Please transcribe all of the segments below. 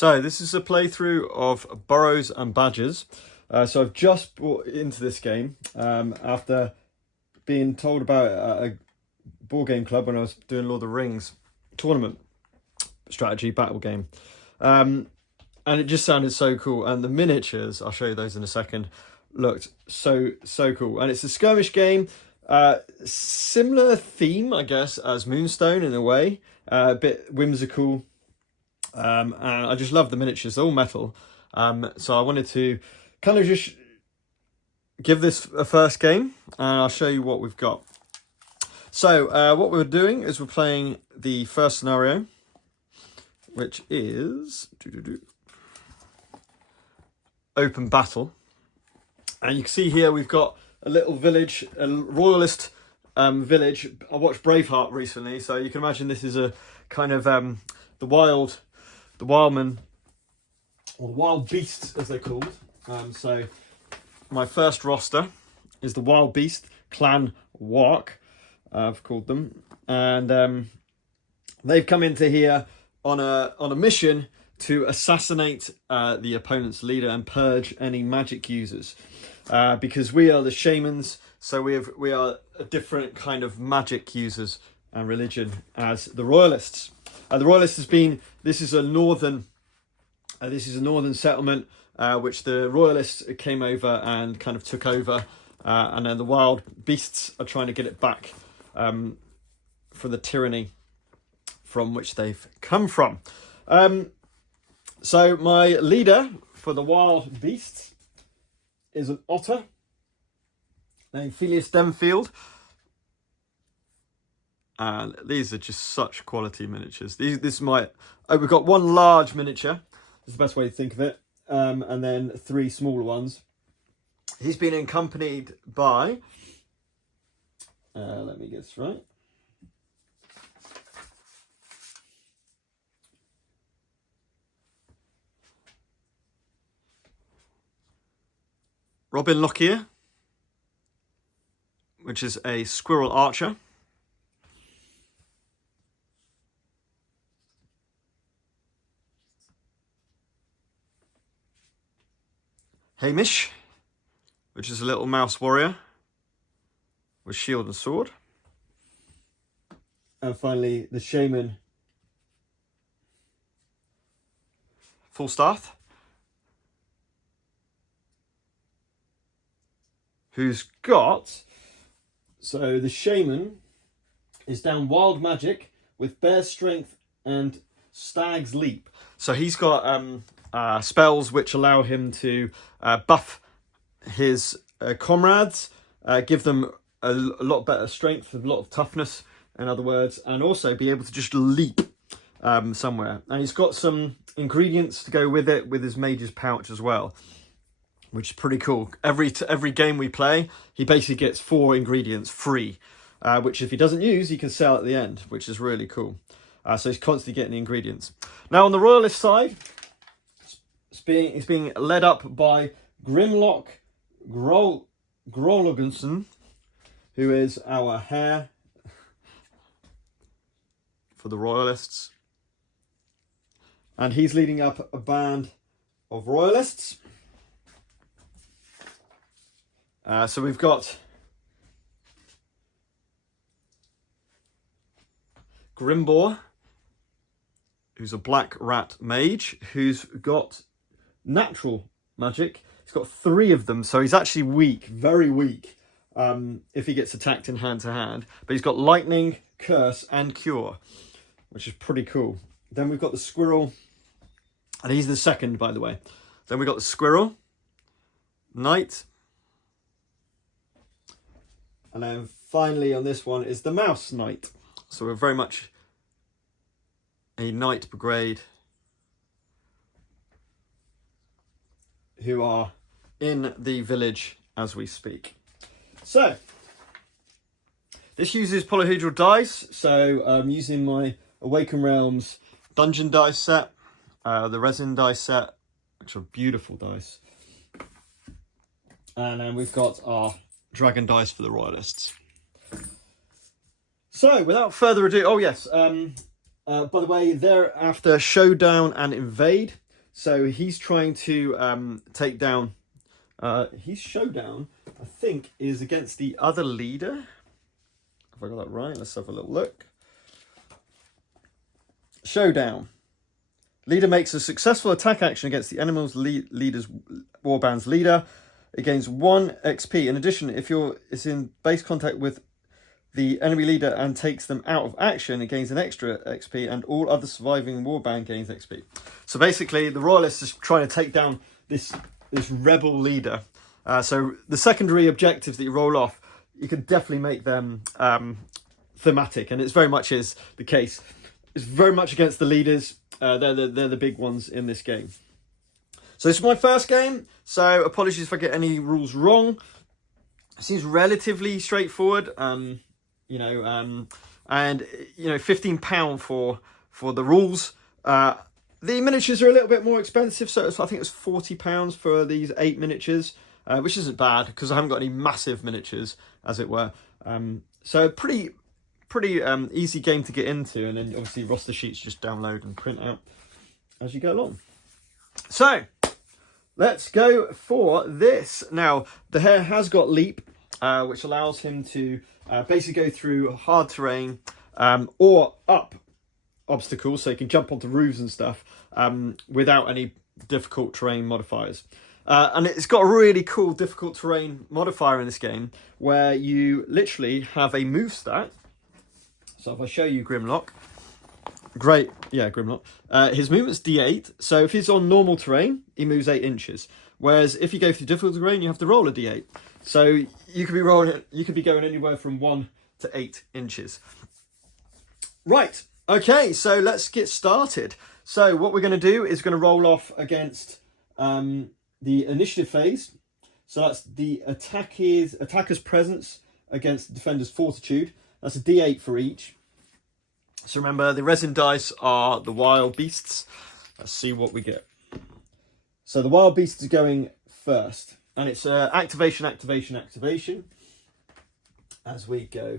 So this is a playthrough of Burrows and Badgers. So I've just brought into this game after being told about a board game club when I was doing Lord of the Rings tournament strategy battle game. And it just sounded so cool. And the miniatures, I'll show you those in a second, looked so cool. And it's a skirmish game. Similar theme, I guess, as Moonstone in a way. A bit whimsical. And I just love the miniatures. They're all metal. So I wanted to kind of just give this a first game. And I'll show you what we've got. So what we're doing is we're playing the first scenario, which is open battle. And you can see here we've got a little village, a royalist village. I watched Braveheart recently, so you can imagine this is a kind of the wildmen, or wild beasts as they're called. So my first roster is the Wild Beast Clan Walk, I've called them, and they've come into here on a mission to assassinate the opponent's leader and purge any magic users, because we are the shamans, so we are a different kind of magic users and religion as the royalists. The royalists this is a northern settlement which the royalists came over and kind of took over, and then the wild beasts are trying to get it back for the tyranny from which they've come from. So my leader for the wild beasts is an otter named Phileas Denfield. And these are just such quality miniatures. We've got one large miniature, is the best way to think of it, and then 3 smaller ones. He's been accompanied by, let me get this right. Robin Lockyer, which is a squirrel archer. Hamish, which is a little mouse warrior with shield and sword. And finally, the shaman, Falstaff, who's got... So the shaman is down wild magic with bear strength and stag's leap. So he's got spells which allow him to buff his comrades, give them a lot better strength, a lot of toughness, in other words, and also be able to just leap somewhere. And he's got some ingredients to go with it, with his mage's pouch as well, which is pretty cool. Every game we play, he basically gets 4 ingredients free, which if he doesn't use, he can sell at the end, which is really cool. So he's constantly getting the ingredients. Now on the royalist side, it's being led up by Grimlock Grologenson, who is our heir for the royalists. And he's leading up a band of royalists. So we've got Grimbor, who's a black rat mage, who's got natural magic. He's got 3 of them, so he's actually weak, very weak, if he gets attacked in hand to hand. But he's got lightning, curse, and cure, which is pretty cool. Then we've got the squirrel, and he's the second, by the way. Then we've got the squirrel, knight, and then finally on this one is the mouse knight. So we're very much a knight brigade who are in the village as we speak. So this uses polyhedral dice. So I'm using my Awaken Realms dungeon dice set, the resin dice set, which are beautiful dice. And then we've got our dragon dice for the royalists. So without further ado, oh yes, by the way, they're after Showdown and Invade. So he's trying to take down, his showdown, I think, is against the other leader. Have I got that right? Let's have a little look. Showdown. Leader makes a successful attack action against the enemy's leader's warband's leader. It gains 1 XP. In addition, if it's in base contact with the enemy leader and takes them out of action, it gains an extra XP, and all other surviving warband gains XP. So basically, the Royalists is trying to take down this rebel leader. So the secondary objectives that you roll off, you can definitely make them thematic, and it's very much is the case. It's very much against the leaders. They're the big ones in this game. So this is my first game, so apologies if I get any rules wrong. It seems relatively straightforward, and £15 for the rules. The miniatures are a little bit more expensive, so I think it's £40 for these 8 miniatures, which isn't bad because I haven't got any massive miniatures, as it were. So pretty easy game to get into, and then obviously roster sheets just download and print out as you go along. So let's go for this. Now the hare has got leap, which allows him to basically go through hard terrain or up obstacles, so he can jump onto roofs and stuff without any difficult terrain modifiers. And it's got a really cool difficult terrain modifier in this game where you literally have a move stat. So if I show you Grimlock, great, yeah, Grimlock. His movement's D8, so if he's on normal terrain, he moves 8 inches. Whereas if you go through difficult terrain, you have to roll a D8. So you could be going anywhere from 1 to 8 inches. Right, okay, so let's get started. So what we're going to do is going to roll off against the initiative phase. So that's the attacker's presence against the defender's fortitude. That's a D8 for each. So remember, the resin dice are the wild beasts. Let's see what we get. So the wild beast is going first. And it's activation as we go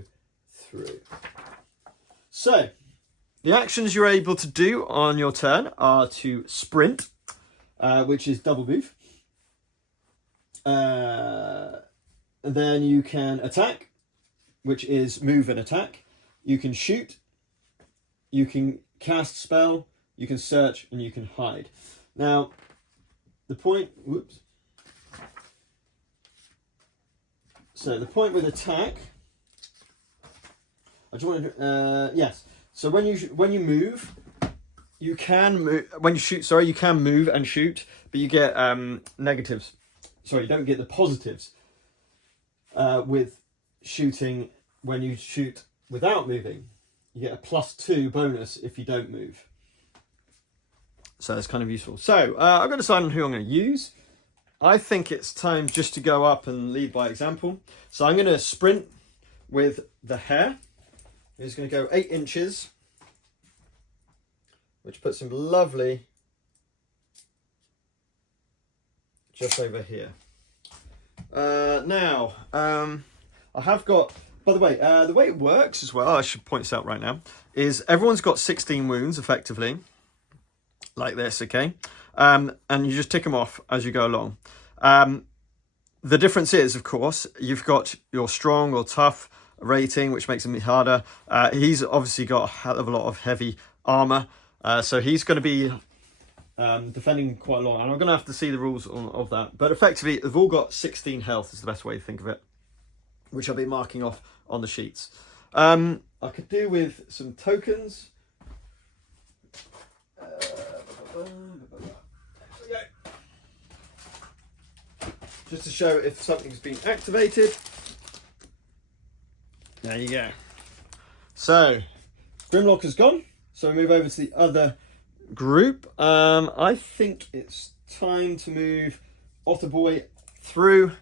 through. So the actions you're able to do on your turn are to sprint, which is double move. And then you can attack, which is move and attack. You can shoot, you can cast spell, you can search, and you can hide. Now, the point, So the point with attack, I just want to, yes. So when you move, you can move. When you shoot, sorry, you can move and shoot, but you get negatives. Sorry, you don't get the positives with shooting. When you shoot without moving, you get a +2 bonus if you don't move. So it's kind of useful. So I've got to decide on who I'm going to use. I think it's time just to go up and lead by example. So I'm going to sprint with the hare. He's going to go 8 inches, which puts him lovely just over here. Now, I have got, by the way it works as well, I should point this out right now, is everyone's got 16 wounds effectively, like this, okay? And you just tick them off as you go along. The difference is, of course, you've got your strong or tough rating, which makes him harder. He's obviously got a hell of a lot of heavy armor, so he's going to be defending quite long, and I'm going to have to see the rules of that. But effectively, they've all got 16 health is the best way to think of it, which I'll be marking off on the sheets. I could do with some tokens. Just to show if something's been activated. There you go. So, Grimlock is gone. So we move over to the other group. I think it's time to move Otterboy through.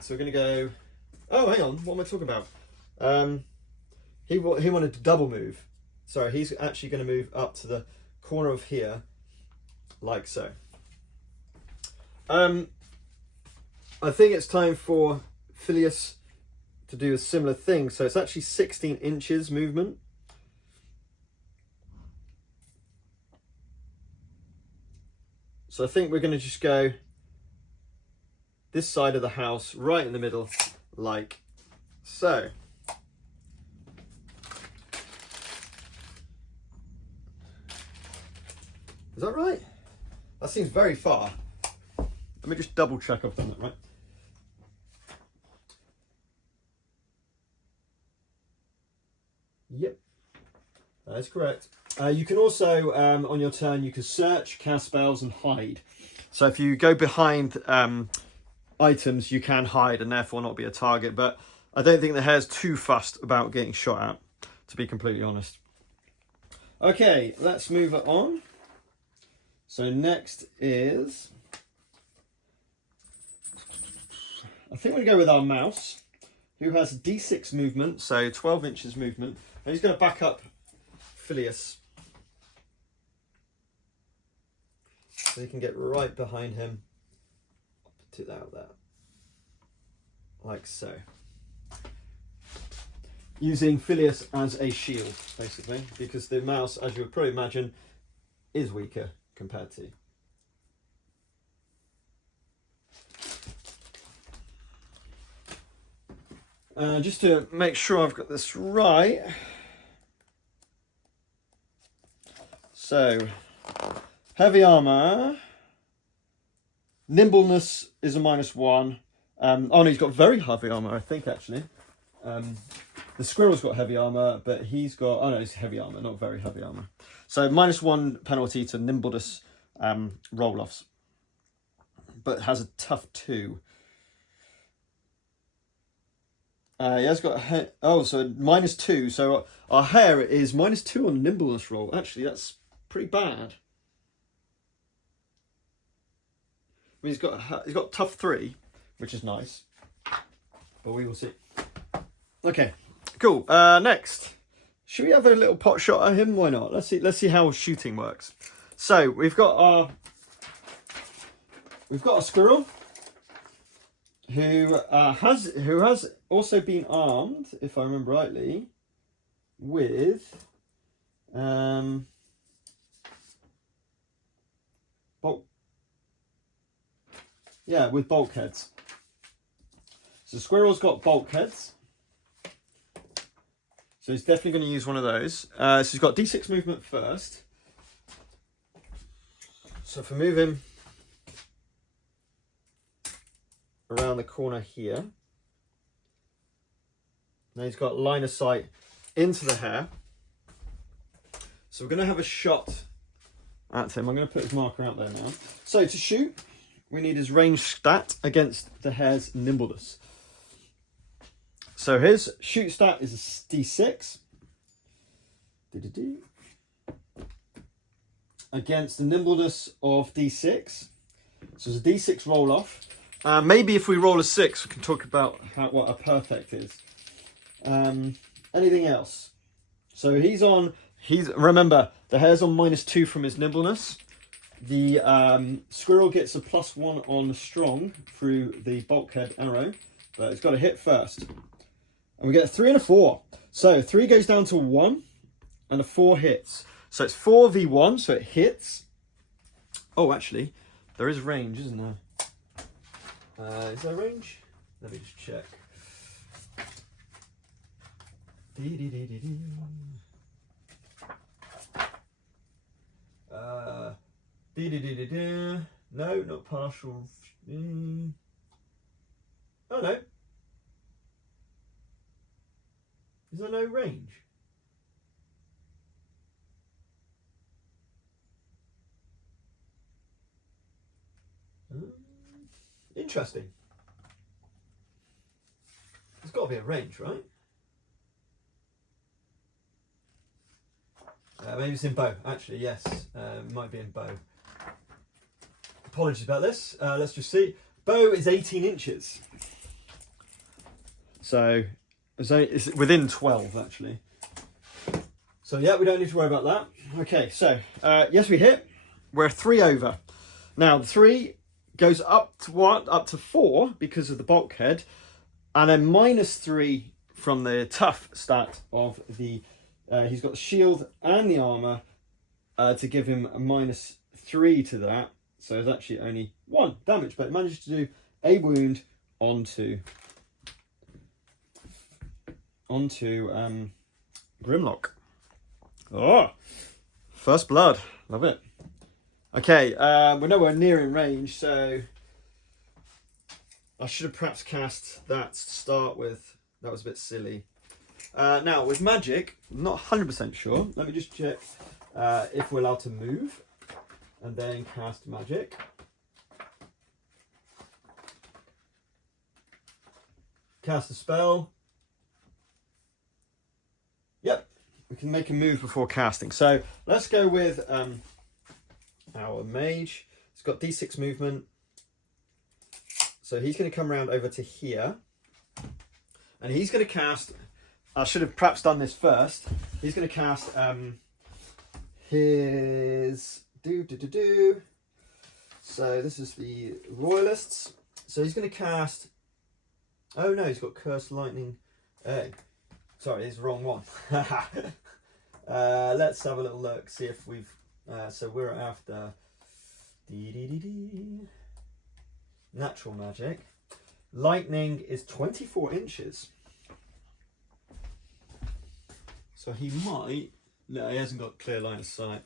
So we're going to go... Oh, hang on. What am I talking about? He wanted to double move. Sorry, he's actually going to move up to the corner of here, like so. I think it's time for Phileas to do a similar thing. So it's actually 16 inches movement. So I think we're going to just go this side of the house, right in the middle, like so. Is that right? That seems very far. Let me just double check I've done that right. Yep, that is correct. You can also, on your turn, you can search, cast spells, and hide. So if you go behind items, you can hide and therefore not be a target. But I don't think the hare's too fussed about getting shot at, to be completely honest. Okay, let's move it on. So next is, I think we're going to go with our mouse, who has D6 movement, so 12 inches movement. And he's going to back up Phileas. So you can get right behind him to that, like so. Using Phileas as a shield, basically, because the mouse, as you would probably imagine, is weaker compared to. Just to make sure I've got this right. So, heavy armor. Nimbleness is a -1. Oh no, he's got very heavy armor, I think, actually. The squirrel's got heavy armor, but he's got, oh no, it's heavy armor, not very heavy armor. So -1 penalty to nimbleness roll-offs, but has a tough 2. He has got so -2. So our hare is -2 on nimbleness roll. Actually, that's pretty bad. I mean, he's got tough 3, which is nice, but we will see. Okay, cool. Next, should we have a little pot shot at him? Why not? Let's see how shooting works. So we've got a squirrel who has also been armed, if I remember rightly, with with bulkheads. So the squirrel's got bulkheads. So he's definitely going to use one of those. So he's got D6 movement first. So if I move him around the corner here, now he's got line of sight into the hare. So we're going to have a shot at him. I'm going to put his marker out there now. So to shoot, we need his range stat against the hare's nimbleness. So his shoot stat is a D6. Against the nimbleness of D6. So it's a D6 roll off. Maybe if we roll a 6, we can talk about what a perfect is. Anything else? So remember, the hare's on -2 from his nimbleness. The squirrel gets a +1 on strong through the bulkhead arrow, but it's got to hit first. And we get a 3 and a 4. So 3 goes down to 1 and a 4 hits. So it's 4v1, so it hits. Oh, actually, there is range, isn't there? Is there range? Let me just check. No, not partial. Oh no. Is there no range? Interesting. There's got to be a range, right? Maybe it's in bow. Actually, yes. It might be in bow. Apologies about this. Let's just see. Bow is 18 inches. So it's within 12, actually. So yeah, we don't need to worry about that. Okay, so yes, we hit. We're 3 over. Now, the 3 goes up to 4 because of the bulkhead, and then -3 from the tough stat of the he's got the shield and the armor to give him a -3 to that, So there's actually only 1 damage, but it managed to do a wound onto Grimlock. Oh, first blood. Love it. Okay, we're nowhere near in range, so I should have perhaps cast that to start with. That was a bit silly. Now, with magic, I'm not 100% sure. Let me just check if we're allowed to move and then cast magic. Cast a spell. Yep, we can make a move before casting. So let's go with our mage. He's got D6 movement. So he's going to come around over to here. And he's going to cast... I should have perhaps done this first. He's going to cast his... So this is the Royalists. So he's going to cast... Oh no, he's got Cursed Lightning. Sorry, it's the wrong one. Let's have a little look, see if we've... so we're after... Natural magic. Lightning is 24 inches. So he might... No, he hasn't got clear line of sight.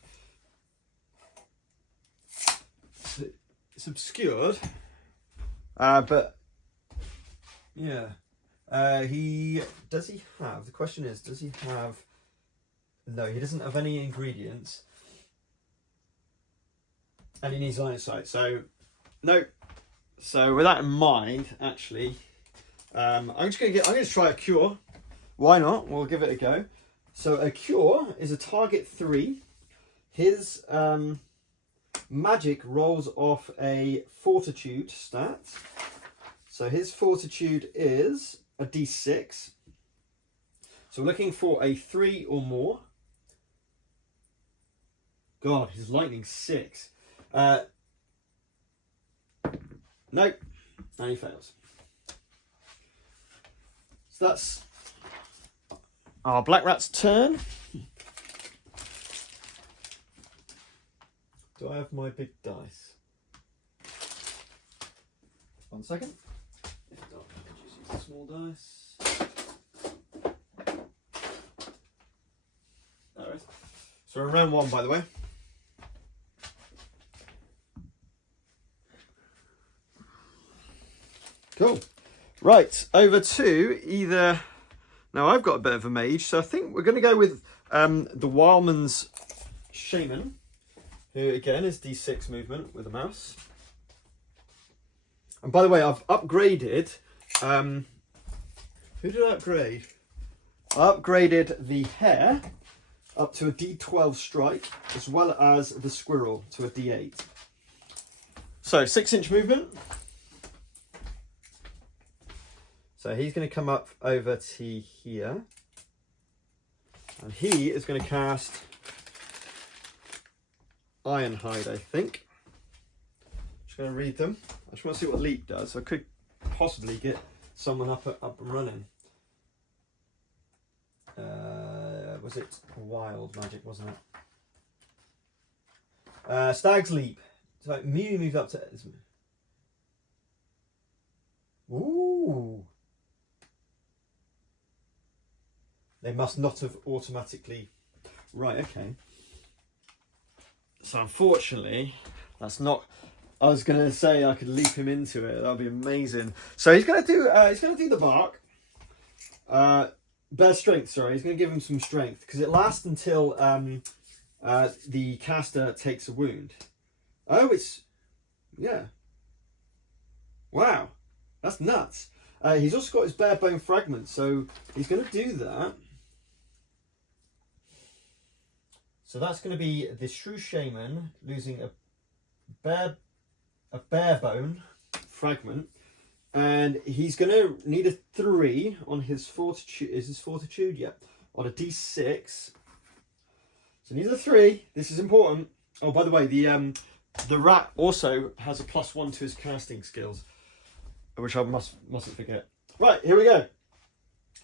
It's obscured. But... Yeah. Does he have... The question is, does he have... No, he doesn't have any ingredients. And he needs line of sight. So, no. So with that in mind, actually, I'm going to try a cure. Why not? We'll give it a go. So a cure is a target 3. His magic rolls off a fortitude stat. So his fortitude is a D6. So we're looking for a 3 or more. God, his lightning's 6. Nope, and he fails. So that's our Black Rat's turn. Do I have my big dice? 1 second. If not, I'll just use the small dice. There it is. So we're in round 1, by the way. Cool. Right, over to either... Now, I've got a bit of a mage, so I think we're going to go with the Wildman's Shaman, who, again, is D6 movement with a mouse. And by the way, I've upgraded... who did I upgrade? I upgraded the hare up to a D12 strike, as well as the squirrel to a D8. So, 6-inch movement. So he's going to come up over to here. And he is going to cast Ironhide, I think. Just going to read them. I just want to see what Leap does. I could possibly get someone up and running. Was it Wild Magic, wasn't it? Stag's Leap. So immediately moves up to... Ooh! They must not have automatically... Right, okay. So unfortunately, that's not... I was going to say I could leap him into it. That would be amazing. So he's going to do the bark. Bear strength, sorry. He's going to give him some strength. Because it lasts until the caster takes a wound. Oh, it's... Yeah. Wow. That's nuts. He's also got his bare bone fragment. So he's going to do that. So that's going to be the Shrew Shaman losing a bare bone fragment, and he's going to need a 3 on his fortitude. Is his fortitude? Yeah, on a D6. So he needs a 3. This is important. Oh, by the way, the rat also has a +1 to his casting skills, which I mustn't forget. Right, here we go.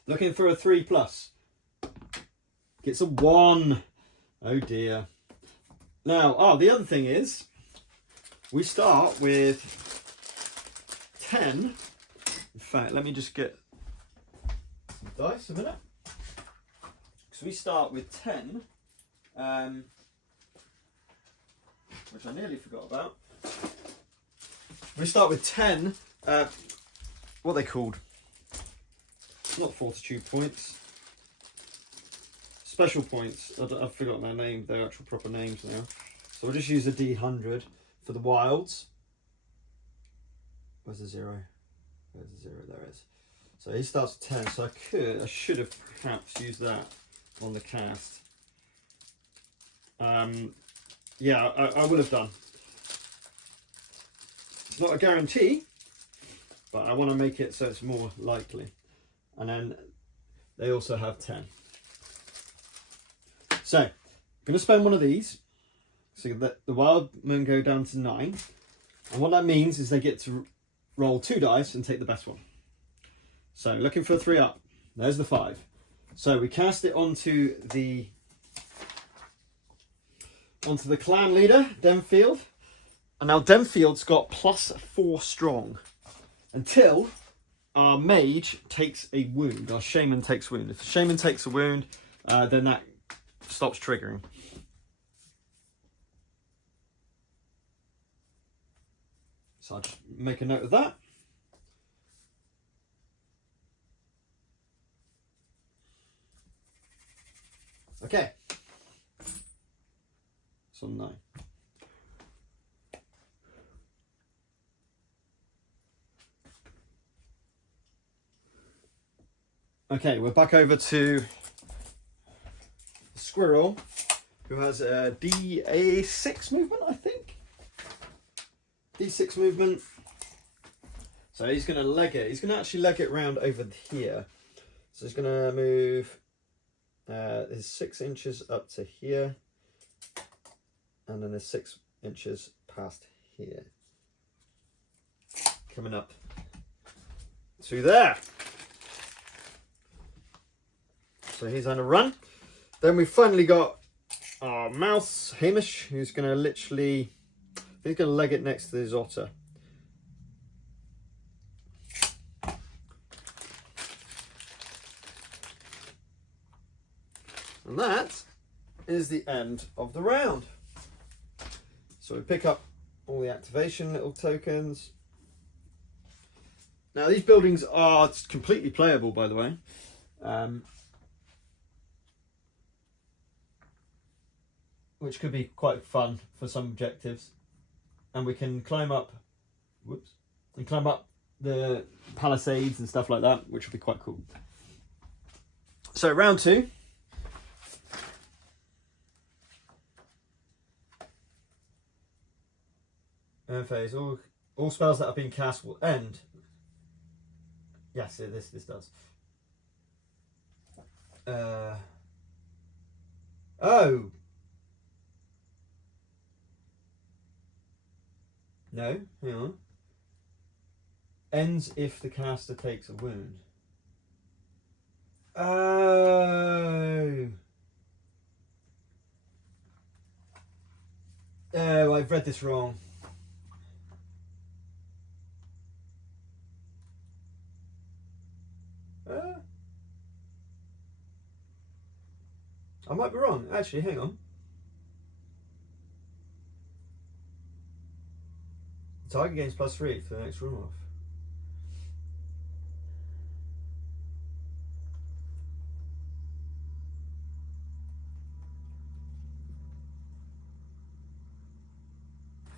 Looking for a 3+. Gets a 1. Oh dear. Now, the other thing is, we start with 10. In fact, let me just get the dice a minute. So we start with 10, which I nearly forgot about. We start with 10, what are they called? Not fortitude points. Special points. I've forgotten their name, their actual proper names now. So we'll just use a D100 for the wilds. Where's the 0? There's the 0, there it is. So he starts at 10, so I should have perhaps used that on the cast. Yeah, I would have done. It's not a guarantee, but I want to make it so it's more likely. And then they also have 10. So, I'm going to spend one of these, so that the wild men go down to 9. And what that means is they get to roll 2 dice and take the best one. So, looking for a 3 up. There's the 5. So, we cast it onto the clan leader, Denfield. And now Denfield's got +4 strong until our mage takes a wound. Our shaman takes a wound. If the shaman takes a wound, then that stops triggering. So I'll just make a note of that. Okay. So 9. Okay, we're back over to Squirrel, who has a D6 movement, I think. D6 movement. So he's going to leg it. He's going to actually leg it round over here. So he's going to move his 6 inches up to here. And then there's 6 inches past here. Coming up to there. So he's on a run. Then we've finally got our mouse, Hamish, who's going to literally, he's going to leg it next to his otter. And that is the end of the round. So we pick up all the activation little tokens. Now these buildings are completely playable, by the way. Which could be quite fun for some objectives. And we can climb up, and climb up the palisades and stuff like that, which would be quite cool. So round 2. End phase. All spells that have been cast will end. Yes, this does. Oh. No, hang on. Ends if the caster takes a wound. Oh. Oh, I've read this wrong. I might be wrong. Actually, hang on. The target gains +3 for the next room off.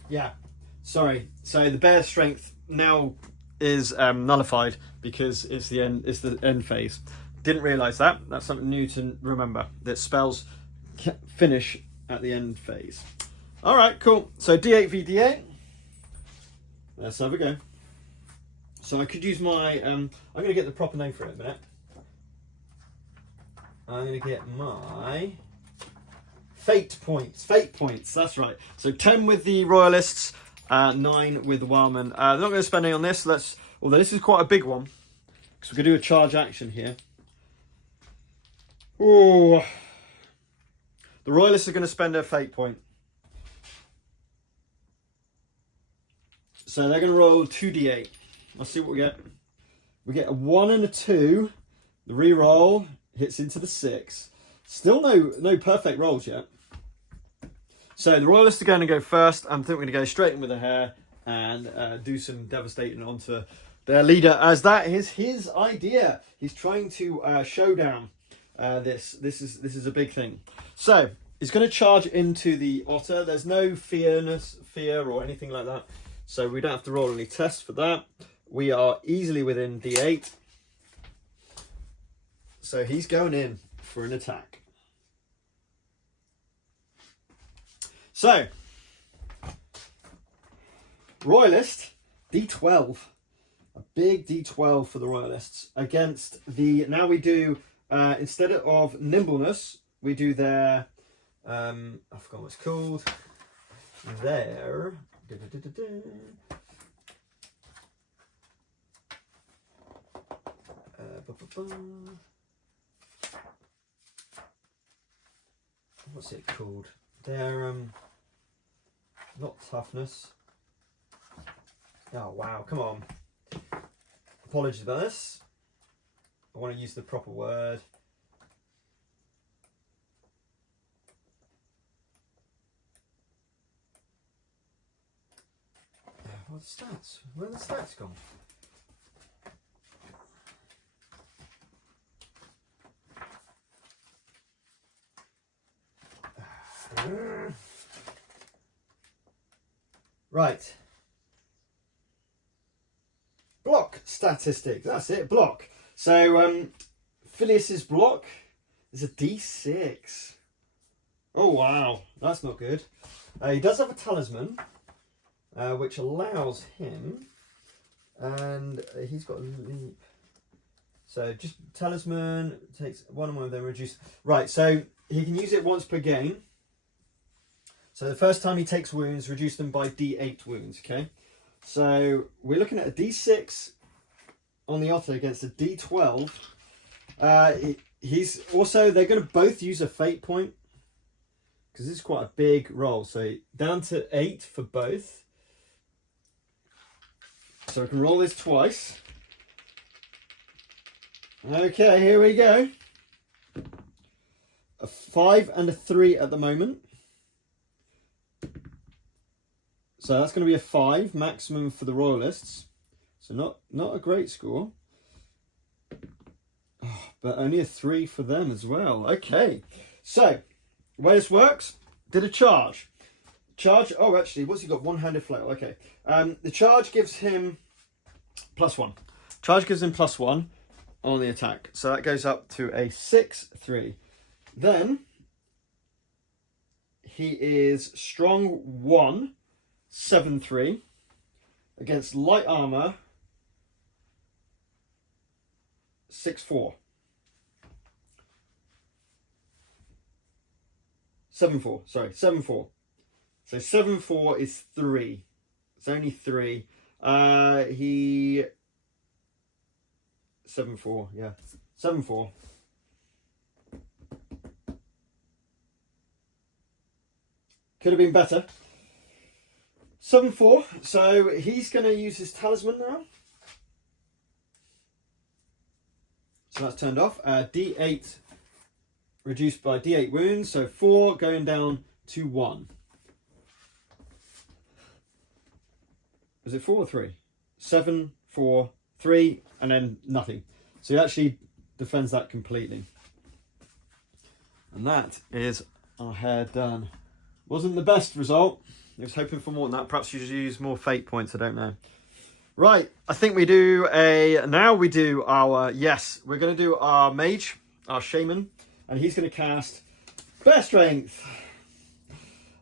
Yeah, sorry. So the bear strength now is nullified because it's the end phase. Didn't realise that. That's something new to remember. That spells finish at the end phase. All right, cool. So D8 v D8. Let's have a go. So I could use my, I'm going to get the proper name for it in a minute. I'm going to get my fate points. Fate points, that's right. So 10 with the Royalists, 9 with the Wildmen. They're not going to spend any on this. Although this is quite a big one, because we could do a charge action here. Oh, the Royalists are going to spend their fate point. So they're going to roll 2d8. Let's see what we get. We get a 1 and a 2. The re-roll hits into the 6. Still no perfect rolls yet. So the Royalists are going to go first. I think we're going to go straight in with the hare and do some devastating onto their leader, as that is his idea. He's trying to show down this. This is a big thing. So he's going to charge into the otter. There's no fear or anything like that. So we don't have to roll any tests for that. We are easily within d8. So he's going in for an attack. So, Royalist, d12. A big d12 for the Royalists against the... Now we do, instead of nimbleness, we do their... I forgot what it's called. Their... What's it called? Their... Not toughness. Oh, wow. Come on. Apologies about this. I want to use the proper word. What are the stats? Where are the stats gone? Right. Block statistics. That's it. Block. So Phileas's block is a d6. Oh wow, that's not good. He does have a talisman, which allows him, and he's got a leap. So just talisman takes one of them reduced. Right. So he can use it once per game. So the first time he takes wounds, reduce them by d8 wounds, okay? So we're looking at a d6 on the otter against a d12. He's also, they're going to both use a fate point, because this is quite a big roll. So down to 8 for both. So I can roll this twice. Okay, here we go. A 5 and a 3 at the moment. So that's going to be a 5 maximum for the Royalists. So not a great score. Oh, but only a 3 for them as well. Okay. So, the way this works, did a charge. Charge, oh actually, what's he got? One-handed flail, okay. The charge gives him +1. Charge gives him +1 on the attack. So that goes up to a 6-3. Then, he is strong 1. 7-3 against light armor 6-4. 7-4, sorry, 7-4. So 7-4 is 3. It's only 3. He 7-4, yeah. 7-4. Could have been better. 7-4, so he's going to use his talisman now. So that's turned off. D8 reduced by D8 wounds, so 4 going down to 1. Was it 4 or 3? 7, 4, 3, and then nothing. So he actually defends that completely. And that is our hair done. Wasn't the best result. I was hoping for more than that. Perhaps you should use more fate points. I don't know. Right. I think we do now we do our... Yes, we're going to do our mage, our shaman. And he's going to cast Bear Strength.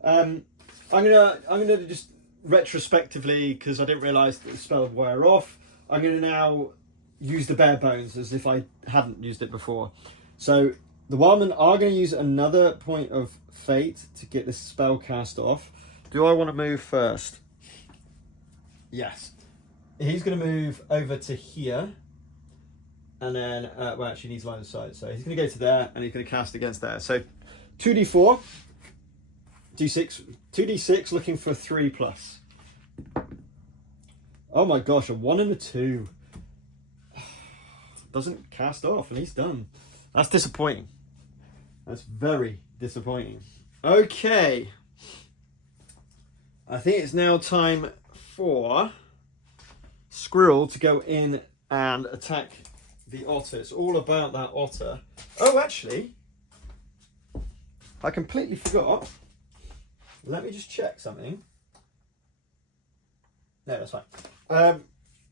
I'm gonna just retrospectively, because I didn't realise that the spell would wear off, I'm going to now use the bare bones as if I hadn't used it before. So the Wildmen are going to use another point of fate to get this spell cast off. Do I want to move first? Yes. He's going to move over to here. And then, well, actually needs line of sight. So he's going to go to there and he's going to cast against there. So 2d4, d6, 2d6 looking for 3+. Oh my gosh, a 1 and a 2. Doesn't cast off, and he's done. That's disappointing. That's very disappointing. Okay. I think it's now time for Squirrel to go in and attack the otter. It's all about that otter. Oh, actually, I completely forgot. Let me just check something. No, that's fine.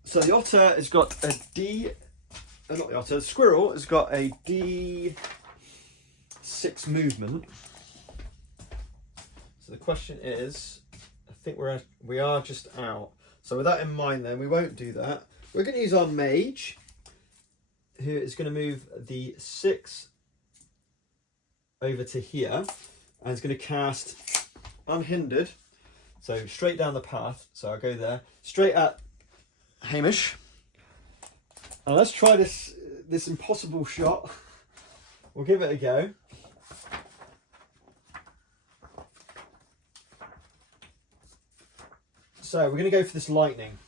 So the otter has got a D... not the otter. The squirrel has got a D6 movement. So the question is, I think we are just out. So with that in mind, then we won't do that. We're going to use our mage, who is going to move the 6 over to here, and is going to cast unhindered. So straight down the path. So I'll go there, straight at Hamish. And let's try this impossible shot. We'll give it a go. So we're going to go for this lightning.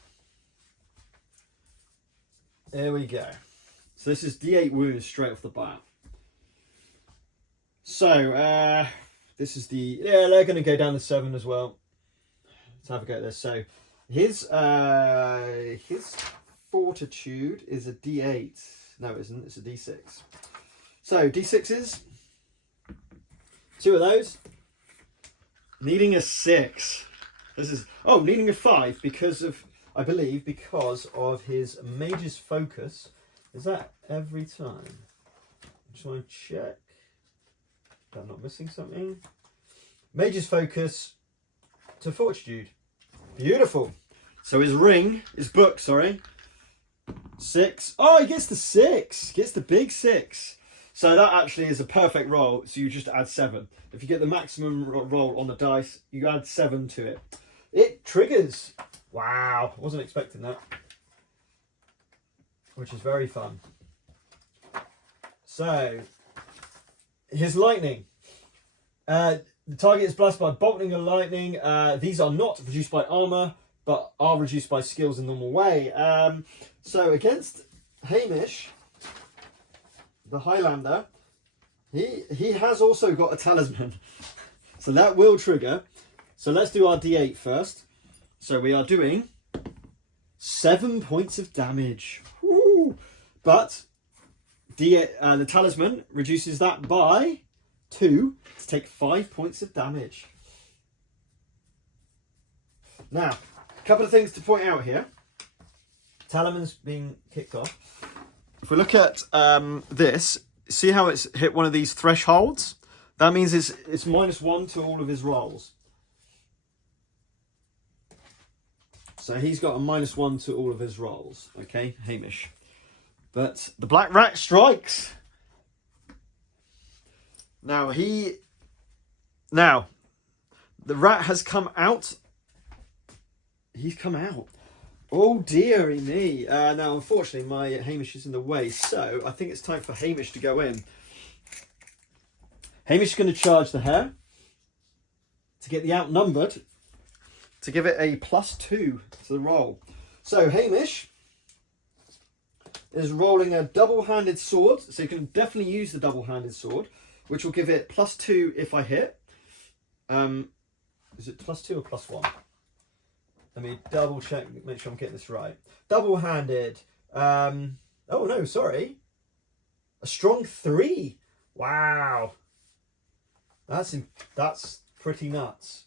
There we go. So this is D8 wounds straight off the bat. So this is the... Yeah, they're going to go down to 7 as well. Let's have a go at this. So his fortitude is a D8. No, it isn't. It's a D6. So D6s. 2 of those. Needing a 6. This is... Oh, needing a 5 because of... I believe because of his mage's focus. Is that every time? Just want to check. I'm not missing something. Mage's focus to fortitude. Beautiful. So his ring, his book, sorry. 6. Oh, he gets the 6. Gets the big 6. So that actually is a perfect roll. So you just add 7. If you get the maximum roll on the dice, you add 7 to it. It triggers. Wow. I wasn't expecting that. Which is very fun. So, his lightning. The target is blasted by bolting and lightning. These are not reduced by armor, but are reduced by skills in normal way. So against Hamish, the Highlander, he has also got a talisman. So that will trigger. So let's do our D8 first. So we are doing 7 points of damage. Woo! But the talisman reduces that by 2 to take 5 points of damage. Now, a couple of things to point out here. Talisman's being kicked off. If we look at this, see how it's hit one of these thresholds? That means it's -1 to all of his rolls. So he's got a -1 to all of his rolls. Okay, Hamish. But the black rat strikes. Now the rat has come out. He's come out. Oh dearie me. Now unfortunately my Hamish is in the way, so I think it's time for Hamish to go in. Hamish is going to charge the hare to get the outnumbered, to give it a +2 to the roll. So Hamish is rolling a double-handed sword, so you can definitely use the double-handed sword, which will give it +2 if I hit. Is it +2 or +1? Let me double check, make sure I'm getting this right. Double-handed. Oh no, sorry. A strong 3. Wow. That's pretty nuts.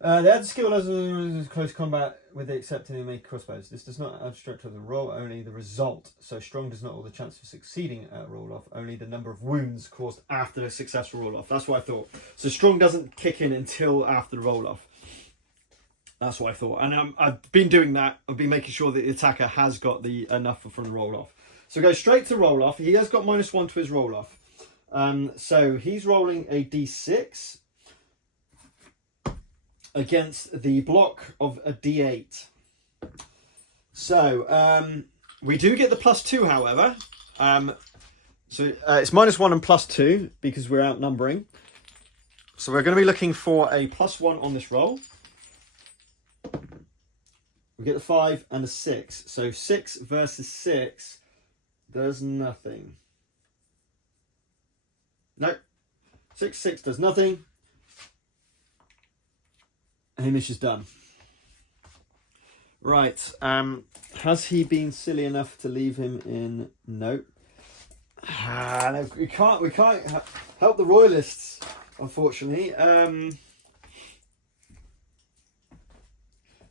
They add the skill as close combat with the accepting and make crossbows. This does not abstract the roll, only the result. So strong does not all the chance of succeeding at roll off, only the number of wounds caused after a successful roll off. That's what I thought. So strong doesn't kick in until after the roll off. That's what I thought. And I've been doing that. I've been making sure that the attacker has got the enough from the roll off. So go straight to roll off. He has got -1 to his roll off. So he's rolling a D6 against the block of a D8. So We do get the +2, however. So it's -1 and +2 because we're outnumbering. So we're going to be looking for a +1 on this roll. We get the 5 and the 6. So 6 versus 6 does nothing. Nope. 6 does nothing. Hamish is done. Right. Has he been silly enough to leave him in? Nope. No, we can't help the Royalists, unfortunately.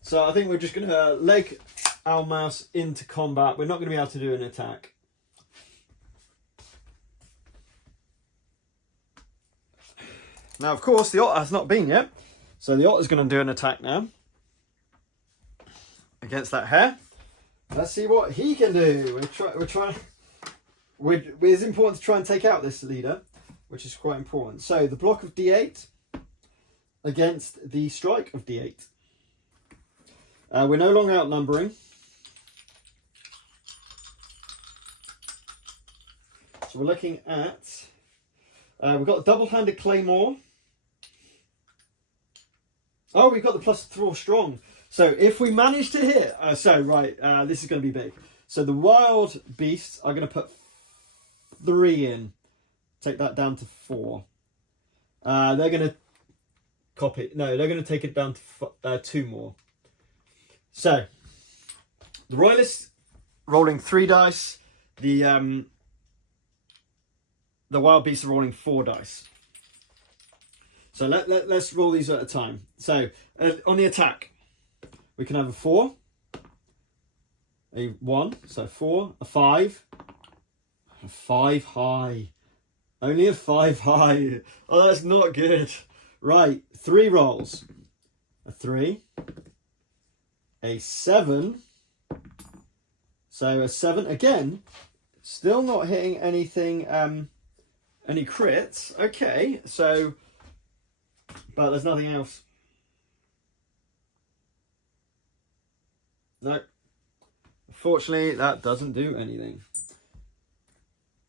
So I think we're just going to leg our mouse into combat. We're not going to be able to do an attack. Now, of course, the otter has not been yet. So the otter's going to do an attack now against that hare. Let's see what he can do. We're trying. It's important to try and take out this leader, which is quite important. So the block of D8 against the strike of D8. We're no longer outnumbering. So we're looking at... we've got a double-handed claymore. Oh, we've got the +4 strong. So if we manage to hit... this is going to be big. So the wild beasts are going to put 3 in. Take that down to 4. They're going to copy... No, they're going to take it down to 2 more. So, the Royalists rolling 3 dice. The wild beasts are rolling 4 dice. So let's roll these at a time. So on the attack, we can have a 4, a 1, so 4, a 5, a 5 high. Only a 5 high. Oh, that's not good. Right, 3 rolls. A 3, a 7. So a 7 again. Still not hitting anything. Any crits. Okay, so, but there's nothing else. No. Unfortunately, that doesn't do anything.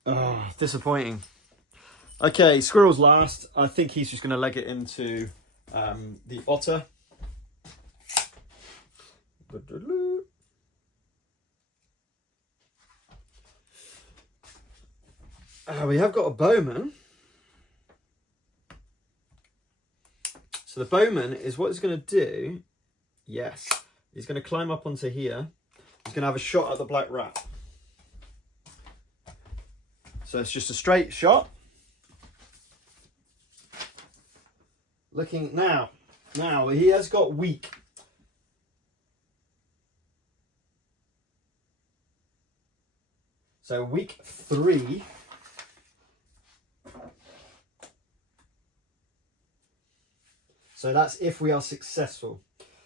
Oh, disappointing. Okay, squirrel's last. I think he's just going to leg it into the otter. We have got a bowman. So the bowman is what he's going to do. Yes. He's going to climb up onto here. He's going to have a shot at the black rat. So it's just a straight shot. Looking now. Now, he has got weak. So week 3. So that's if we are successful.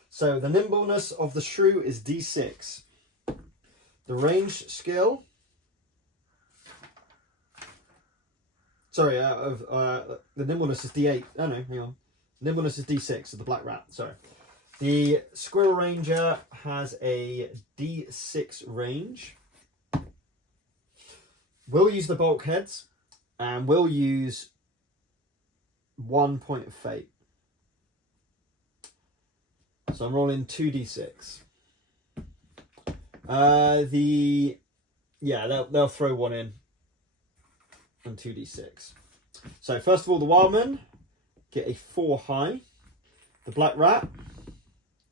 So the nimbleness of the shrew is D6. The range skill. Sorry, the nimbleness is D8. Oh no, hang on. Nimbleness is D6 of the black rat. Sorry. The squirrel ranger has a D6 range. We'll use the bulkheads, and we'll use 1 point of fate. So I'm rolling 2d6. They'll throw 1 in, and 2d6. So first of all, the wildman get a 4 high. The black rat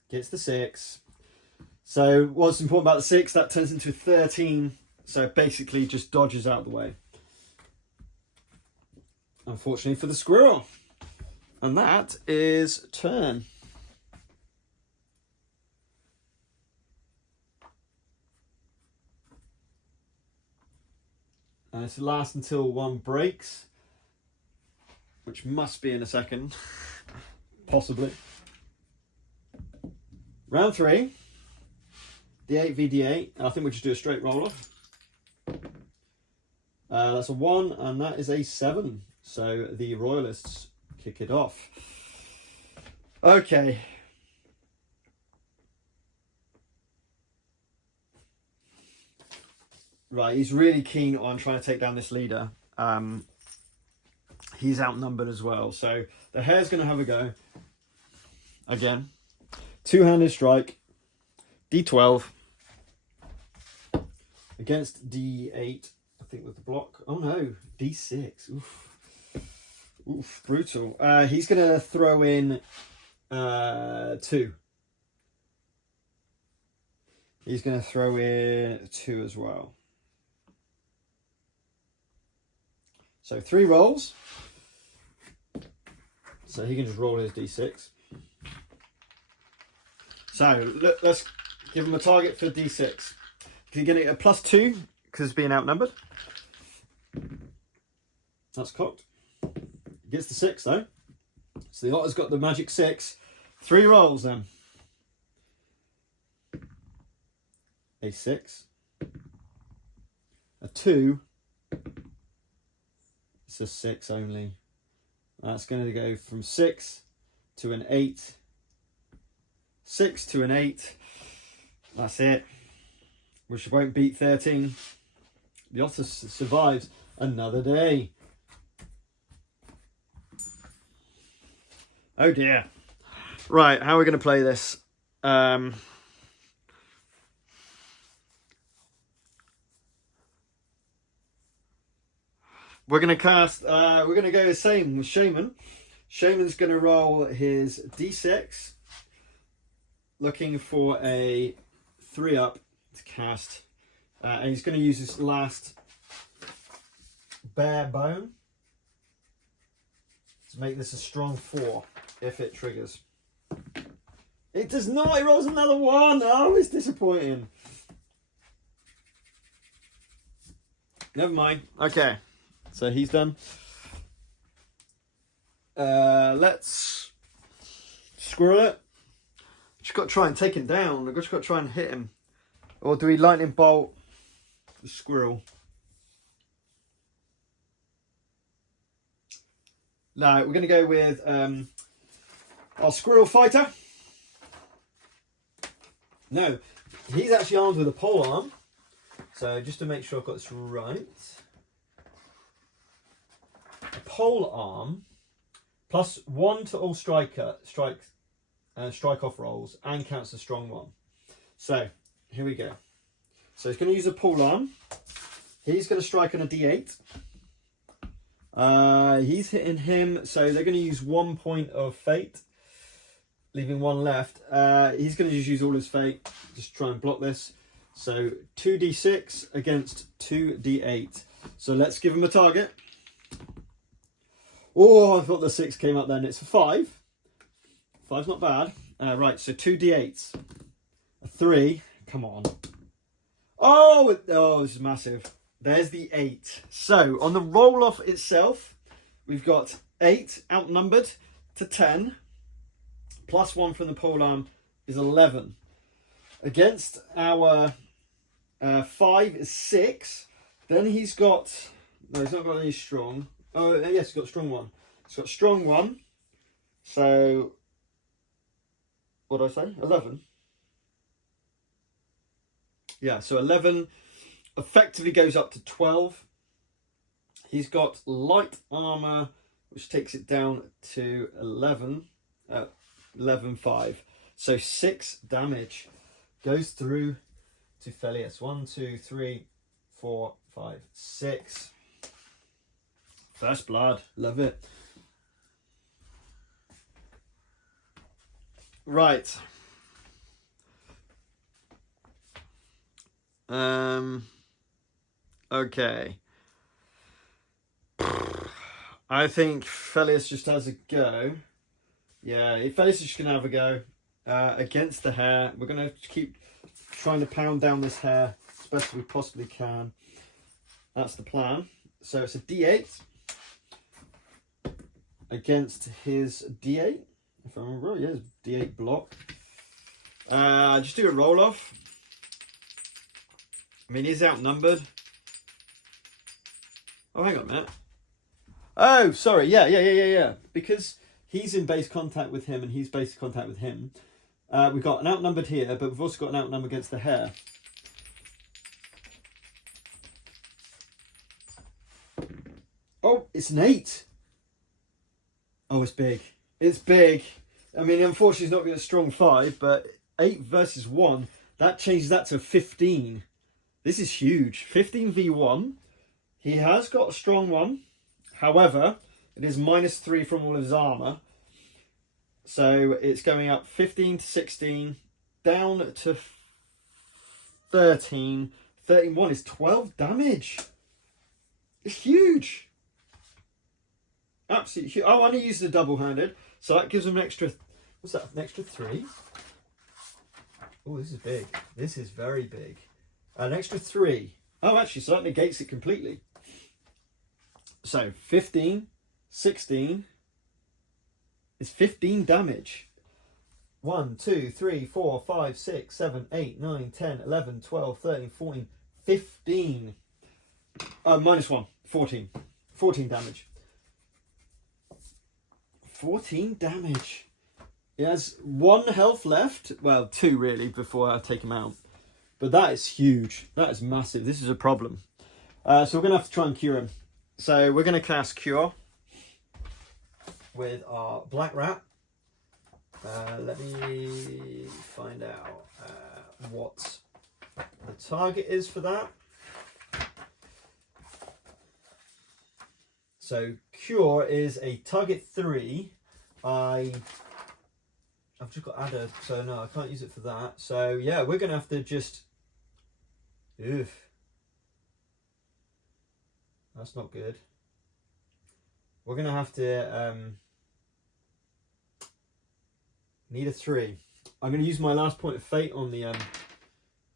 gets the 6. So what's important about the 6? That turns into 13. So basically just dodges out of the way. Unfortunately for the squirrel. And that is turn. And it's last until 1 breaks. Which must be in a second. Possibly. Round 3. D8 v D8. I think we just do a straight roll off. That's a 1, and that is a 7. So the Royalists kick it off. Okay. Right, he's really keen on trying to take down this leader. He's outnumbered as well. So the hare's going to have a go. Again. Two-handed strike. D12. Against D8. I think with the block. Oh no. D6. Oof. Oof. Brutal. He's going to throw in 2. He's going to throw in 2 as well. So 3 rolls. So he can just roll his D6. So let's give him a target for D6. He's going to get a +2 because he's being outnumbered. That's cocked. He gets the 6 though. So the otter's got the magic 6. 3 rolls then. A 6. A 2. It's a 6 only. That's going to go from 6 to an 8. 6 to an 8. That's it. Which won't beat 13. The otter survives another day. Oh dear. Right, how are we going to play this? We're going to cast, we're going to go the same with Shaman. Shaman's going to roll his D6, looking for a 3-up to cast. And he's going to use his last bare bone to make this a strong 4 if it triggers. It does not, it rolls another 1. Oh, it's disappointing. Never mind. Okay. So he's done. Let's squirrel it. Just got to try and take him down. I've just got to try and hit him. Or do we lightning bolt the squirrel? No, we're going to go with our squirrel fighter. No, he's actually armed with a pole arm. So just to make sure I've got this right. Pole arm +1 to all strike off rolls and counts as strong 1. So here we go. So he's going to use a pole arm. He's going to strike on a D8. He's hitting him, so they're going to use 1 point of fate, leaving 1 left. He's going to just use all his fate, just try and block this. So 2d6 against 2d8. So let's give him a target. Oh, I thought the 6 came up then. It's a 5. 5's not bad. Right, so 2d8s. A 3. Come on. Oh, this is massive. There's the 8. So on the roll-off itself, we've got 8 outnumbered to 10. +1 from the polearm is 11. Against our 5 is 6. Then he's got... No, he's not got any strong. Oh, yes, he's got strong 1. He's got strong 1. So, what did I say? 11. Yeah, so 11 effectively goes up to 12. He's got light armor, which takes it down to 11. 11.5. So 6 damage goes through to Felius. 1, 2, 3, 4, 5, 6. First blood. Love it. Right. Okay. I think Felius just has a go. Yeah, Felius is just going to have a go against the hare. We're going to keep trying to pound down this hare as best we possibly can. That's the plan. So it's a D8 against his D8. If I remember right, yeah, it's D8 block. Just do a roll off. I mean, he's outnumbered. Oh, hang on a minute. Oh, sorry. Yeah. Because he's in base contact with him and he's base contact with him. We've got an outnumbered here, but we've also got an outnumber against the hare. It's an 8. Oh, it's big. It's big. I mean, unfortunately, he's not got a strong 5, but 8 versus 1, that changes that to 15. This is huge. 15 v1. He has got a strong 1. However, it is -3 from all of his armour. So it's going up 15 to 16, down to 13. 13-1 is 12 damage. It's huge. Absolutely huge. Oh, and he used the double-handed. So that gives him an extra... What's that? An extra 3? Oh, this is big. This is very big. An extra 3. Oh, actually, so that negates it completely. So 15, 16 is 15 damage. 1, 2, 3, 4, 5, 6, 7, 8, 9, 10, 11, 12, 13, 14, 15. -1, 14. 14 damage. 14 damage. He has 1 health left. Well, 2 really before I take him out. But that is huge. That is massive. This is a problem. So we're going to have to try and cure him. So we're going to cast Cure with our Black Rat. Let me find out what the target is for that. So Cure is a target 3. I've just got Adder, so no, I can't use it for that. So yeah, we're going to have to just... Oof. That's not good. We're going to have to... need a 3. I'm going to use my last point of fate on the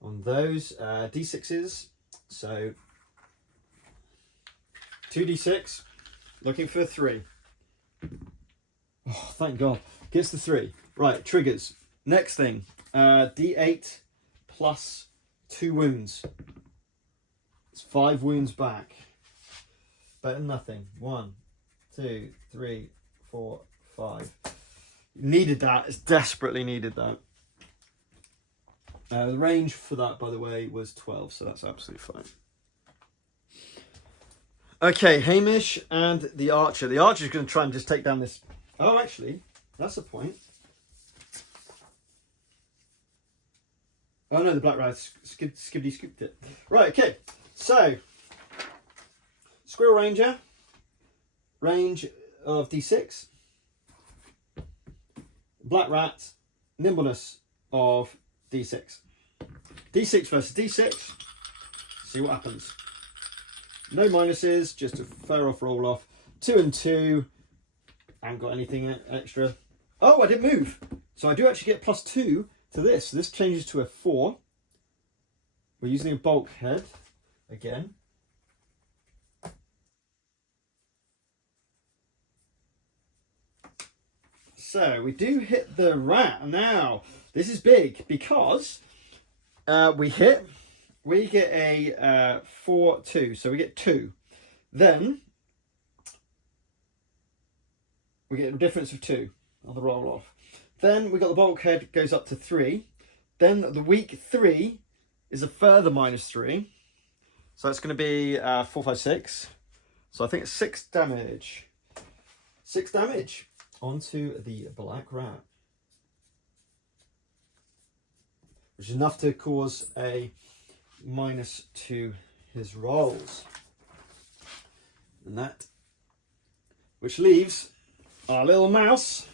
on those d6s. So 2d6, looking for a 3. Oh, thank God. Gets the 3. Right, triggers. Next thing, d8 plus 2 wounds. It's 5 wounds back. Better than nothing. 1, 2, 3, 4, 5. Needed that. It's desperately needed that. The range for that, by the way, was 12, so that's absolutely fine. Okay, Hamish and the Archer. The Archer's going to try and just take down this... Oh, actually, that's a point. Oh no, the Black Rat skibbity scooped it. Right, okay. So, Squirrel Ranger, range of d6. Black Rat, nimbleness of d6. d6 versus d6. See what happens. No minuses, just a fair off roll off. 2 and 2. I haven't got anything extra. Oh, I didn't move. So I do actually get +2 to this. So this changes to a 4. We're using a bulkhead again. So we do hit the rat. Now, this is big because we hit, we get a 4-2. So we get 2. Then we get a difference of 2 on the roll off. Then we got the bulkhead goes up to 3. Then the weak 3 is a further -3. So that's going to be 4, 5, 6. So I think it's 6 damage. 6 damage onto the Black Rat. Which is enough to cause a minus to his rolls. And that, which leaves our little mouse.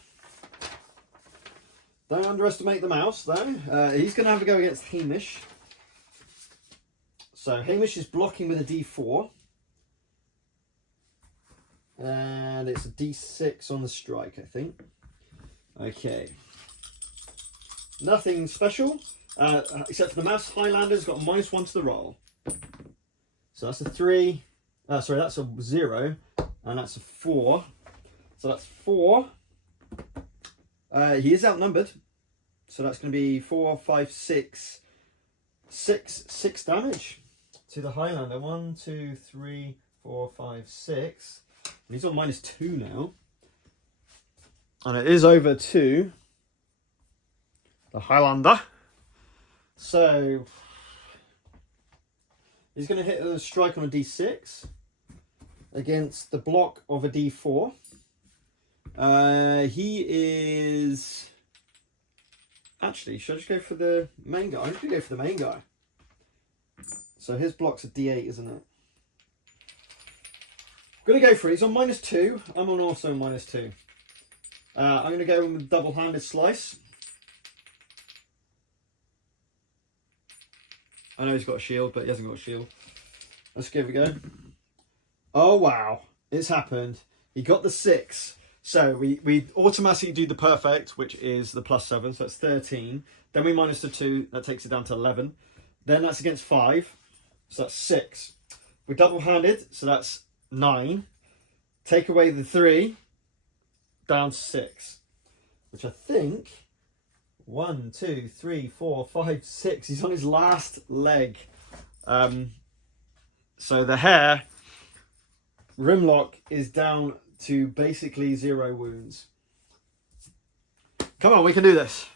Don't underestimate the mouse, though. He's going to have to go against Hamish. So Hamish is blocking with a d4. And it's a d6 on the strike, I think. Okay. Nothing special, except for the mouse. Highlander's got a -1 to the roll. So that's a 3. Sorry, that's a 0. And that's a 4. So that's 4. He is outnumbered. So that's going to be 4, 5, 6. 6 damage to the Highlander. 1, 2, 3, 4, 5, 6. And he's on -2 now. And it is over to the Highlander. So he's going to hit a strike on a d6. against the block of a D4. He is... Actually, should I just go for the main guy? I'm just going to go for the main guy. So his block's a D8, isn't it? I'm going to go for it. He's on -2. I'm on also -2. I'm going to go in with double-handed slice. I know he's got a shield, but he hasn't got a shield. Let's give it a go. Oh, wow. It's happened. He got the 6. So we automatically do the perfect, which is the +7. So that's 13. Then we minus the 2. That takes it down to 11. Then that's against 5. So that's 6. We're double-handed. So that's 9. Take away the 3. Down to 6. Which I think... 1, 2, 3, 4, 5, 6. He's on his last leg. So the hair, Rimlock, is down to basically 0 wounds. Come on, we can do this.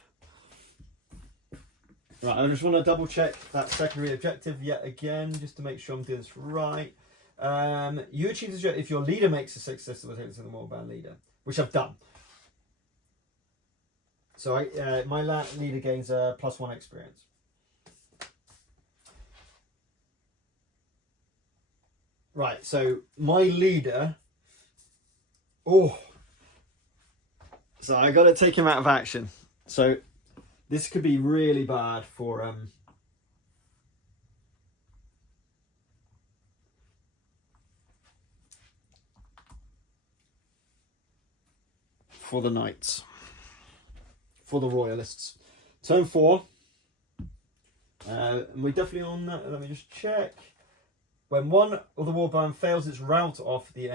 Right, I just want to double check that secondary objective yet again, just to make sure I'm doing this right. You achieve this objective if your leader makes a successful attempt to the Warband leader, which I've done. So my leader gains a +1 experience. Right, so my leader... Oh! So I got to take him out of action. So this could be really bad for the Knights. For the Royalists. Turn 4. And we're definitely on that. Let me just check. When one of the Warband fails its route off, the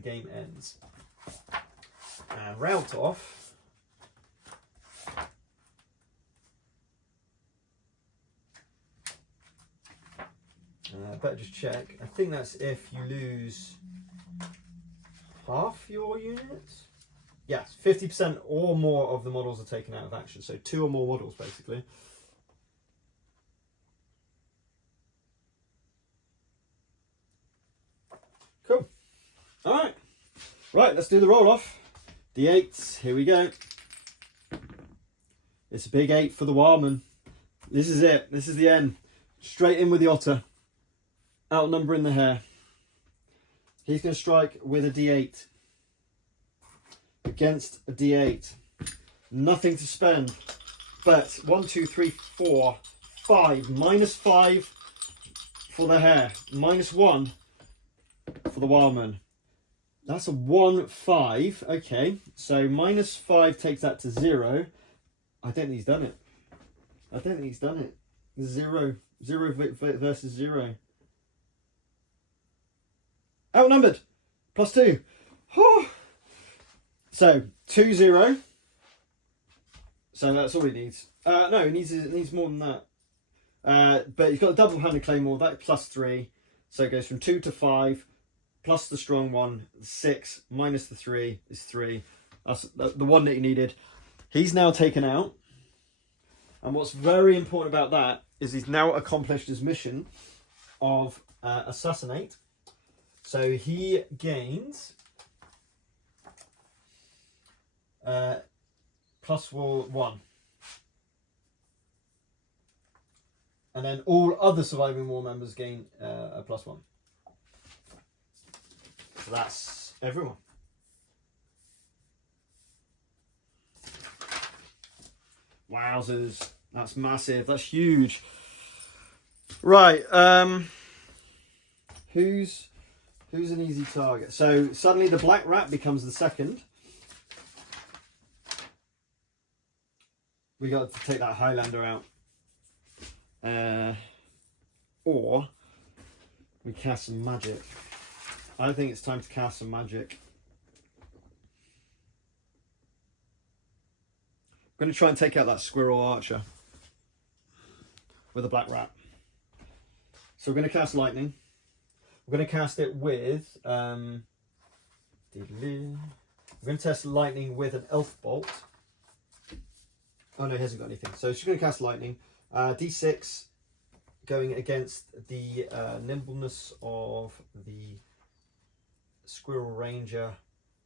game ends. And route off. Better just check. I think that's if you lose half your units. Yes, 50% or more of the models are taken out of action. So 2 or more models, basically. Cool. All right. Right, let's do the roll-off. D8s, here we go. It's a big 8 for the Wildman. This is it. This is the end. Straight in with the Otter. Outnumbering the hare. He's going to strike with a D8. Against a D8. Nothing to spend. But 1, 2, 3, 4, 5. -5 for the hare. -1 for the Wildman. That's a 1, 5. Okay. So -5 takes that to 0. I don't think he's done it. I don't think he's done it. 0. 0 versus 0. Outnumbered. +2. Oh. So 2, 0. So that's all he needs. No, he needs more than that. But he's got a double-handed claymore. That +3. So it goes from 2 to 5. Plus the strong 1, 6. Minus the 3 is 3. That's the one that he needed. He's now taken out. And what's very important about that is he's now accomplished his mission of assassinate. So he gains +1. And then all other surviving war members gain a +1. So that's everyone. Wowzers. That's massive. That's huge. Right. Who's an easy target? So suddenly the Black Rat becomes the second. We got to take that Highlander out. Or we cast some magic. I think it's time to cast some magic. I'm going to try and take out that Squirrel Archer with a Black Rat. So we're going to cast Lightning. We're going to cast it with... we're going to test Lightning with an Elf Bolt. Oh no, he hasn't got anything. So she's going to cast Lightning. D6 going against the nimbleness of the Squirrel Ranger,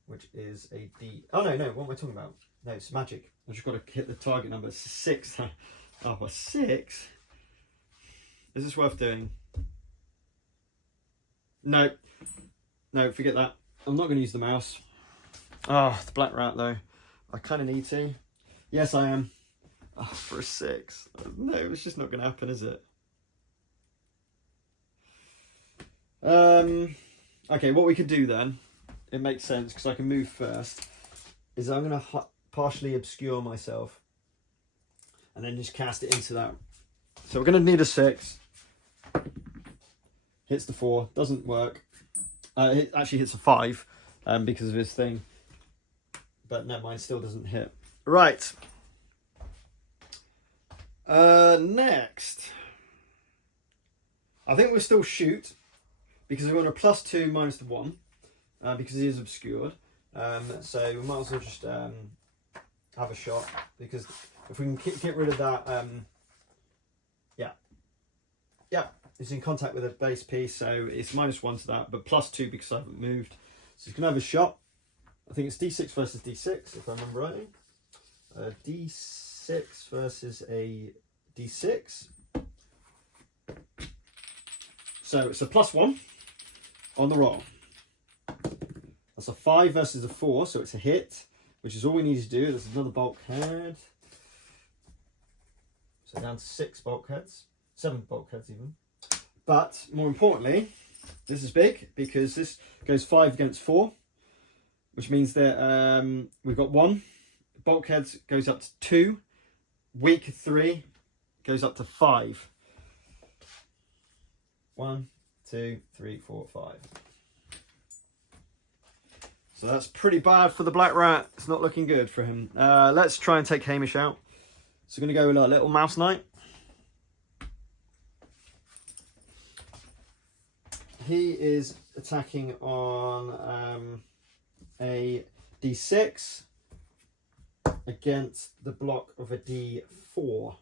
which is a D. Oh no, what am I talking about? No, it's magic. I've just got to hit the target number. It's 6. Oh, a 6? Is this worth doing? No, forget that. I'm not going to use the mouse. Oh, the black rat though. I kind of need to. Yes, I am. Oh, for a 6. No, it's just not going to happen, is it? Okay, what we could do then, it makes sense because I can move first, is I'm going to partially obscure myself and then just cast it into that. So we're going to need a 6. Hits the 4, doesn't work. It actually hits a 5 because of his thing. But never mind, still doesn't hit. Right. Next. I think we'll still shoot because we're on a +2 minus the 1 because he is obscured. So we might as well just have a shot because if we can get rid of that, yeah, it's in contact with a base piece, so it's -1 to that, but +2 because I haven't moved. So you can have a shot. I think it's D6 versus D6, if I remember rightly. D6 versus a D6. So it's a +1 on the roll. That's a 5 versus a 4, so it's a hit, which is all we need to do. There's another bulkhead. So down to 6 bulkheads. 7 bulkheads even. But more importantly, this is big because this goes 5 against 4, which means that we've got 1. Bulkheads goes up to 2. Weak 3 goes up to 5. 1, 2, 3, 4, 5. So that's pretty bad for the black rat. It's not looking good for him. Let's try and take Hamish out. So we're going to go with a little mouse knight. He is attacking on a D6 against the block of a D4.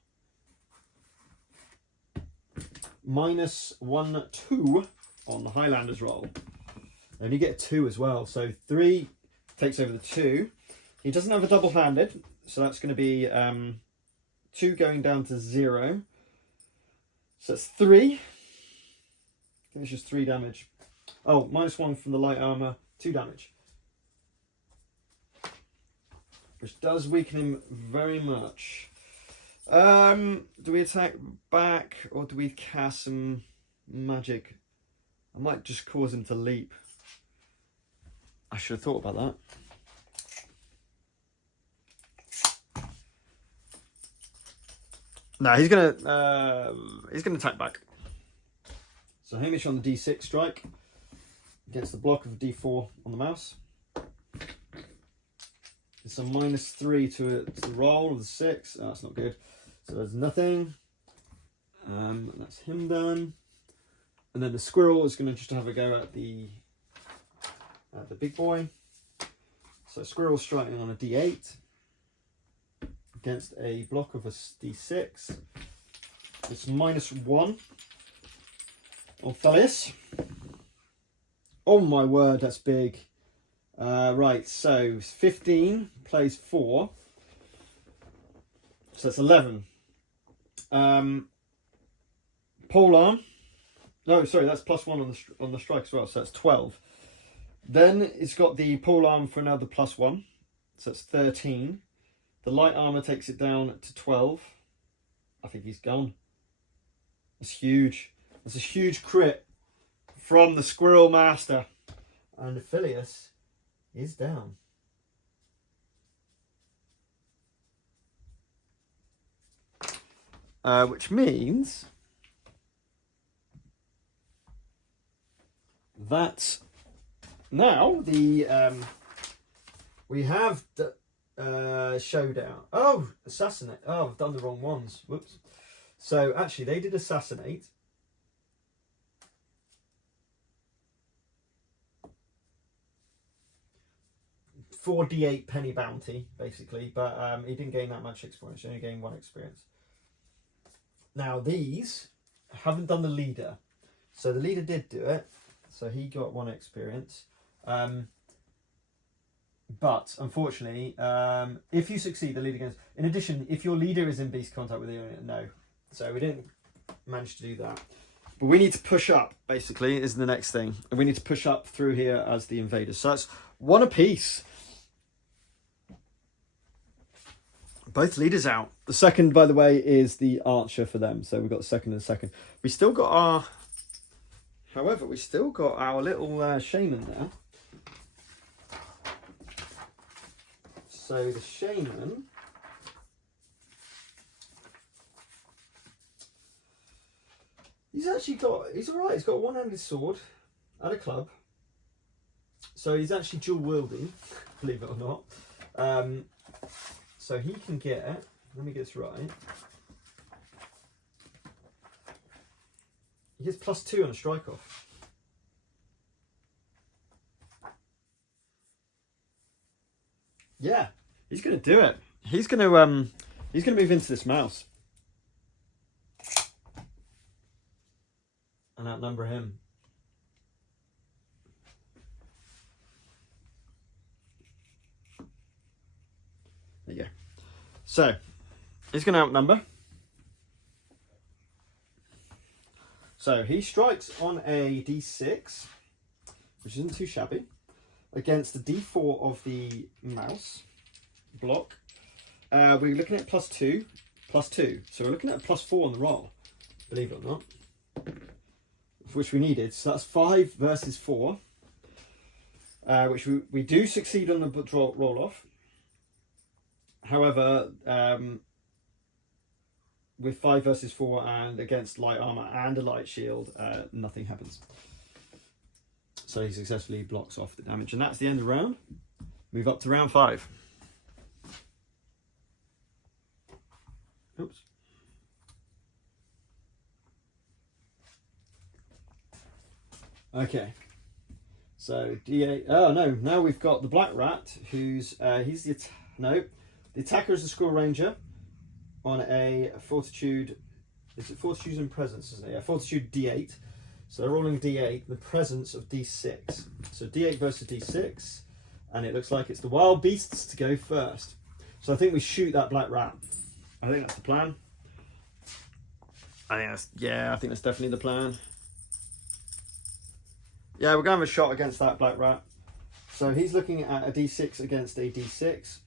-1, 2 on the Highlanders roll. And you get a 2 as well. So 3 takes over the 2. He doesn't have a double-handed, so that's going to be 2 going down to 0. So that's 3. Finishes 3 damage. Oh, -1 from the light armor, 2 damage. Which does weaken him very much. Do we attack back or do we cast some magic? I might just cause him to leap. I should have thought about that. No, he's gonna attack back. So Hamish on the D6 strike against the block of a D4 on the mouse. It's a -3 to the roll of the 6. Oh, that's not good. So there's nothing. That's him done. And then the squirrel is going to just have a go at the big boy. So squirrel striking on a D8 against a block of a D6. It's -1 on Thalius. Oh my word, that's big. Right, so 15 plays 4. So it's 11. Pole arm. No, sorry, that's +1 on the strike as well, so that's 12. Then it's got the pole arm for another +1, so that's 13. The light armor takes it down to 12. I think he's gone. That's huge. That's a huge crit from the Squirrel Master. And Aphelios is down. Which means that now we have the showdown. Oh, assassinate. Oh, I've done the wrong ones. Whoops. So actually, they did assassinate. $4d8 penny bounty, basically, but he didn't gain that much experience. He only gained 1 experience. Now these haven't done the leader, so the leader did do it, so he got 1 experience. But unfortunately, if you succeed, the leader gains. In addition, if your leader is in beast contact with you, no. So we didn't manage to do that. But we need to push up, basically, is the next thing. And we need to push up through here as the invaders. So that's one apiece. Both leaders out. The second, by the way, is the archer for them. So we've got the second and second. We still got our... However, we still got our little shaman there. So the shaman... He's all right. He's got a one-handed sword and a club. So he's actually dual wielding, believe it or not. So he can get, let me get this right. He gets +2 on a strike off. Yeah, he's going to do it. He's going to move into this mouse. And outnumber him. There you go. So, he's going to outnumber. So, he strikes on a d6, which isn't too shabby, against the d4 of the mouse block. We're looking at +2, +2. So, we're looking at a +4 on the roll, believe it or not. Which we needed. So that's 5 versus 4, which we do succeed on the roll off. However, with 5 versus 4 and against light armor and a light shield, nothing happens. So he successfully blocks off the damage, and that's the end of the round. Move up to round 5. Oops. Okay, so D8. Oh no! Now we've got the black rat, who's the attacker is the squirrel ranger on a fortitude. Is it fortitude and presence? Isn't it? Yeah, fortitude D8. So they're rolling D8, the presence of D6. So D8 versus D6, and it looks like it's the wild beasts to go first. So I think we shoot that black rat. I think that's the plan. I think that's definitely the plan. Yeah, we're going to have a shot against that black rat. So he's looking at a d6 against a d6.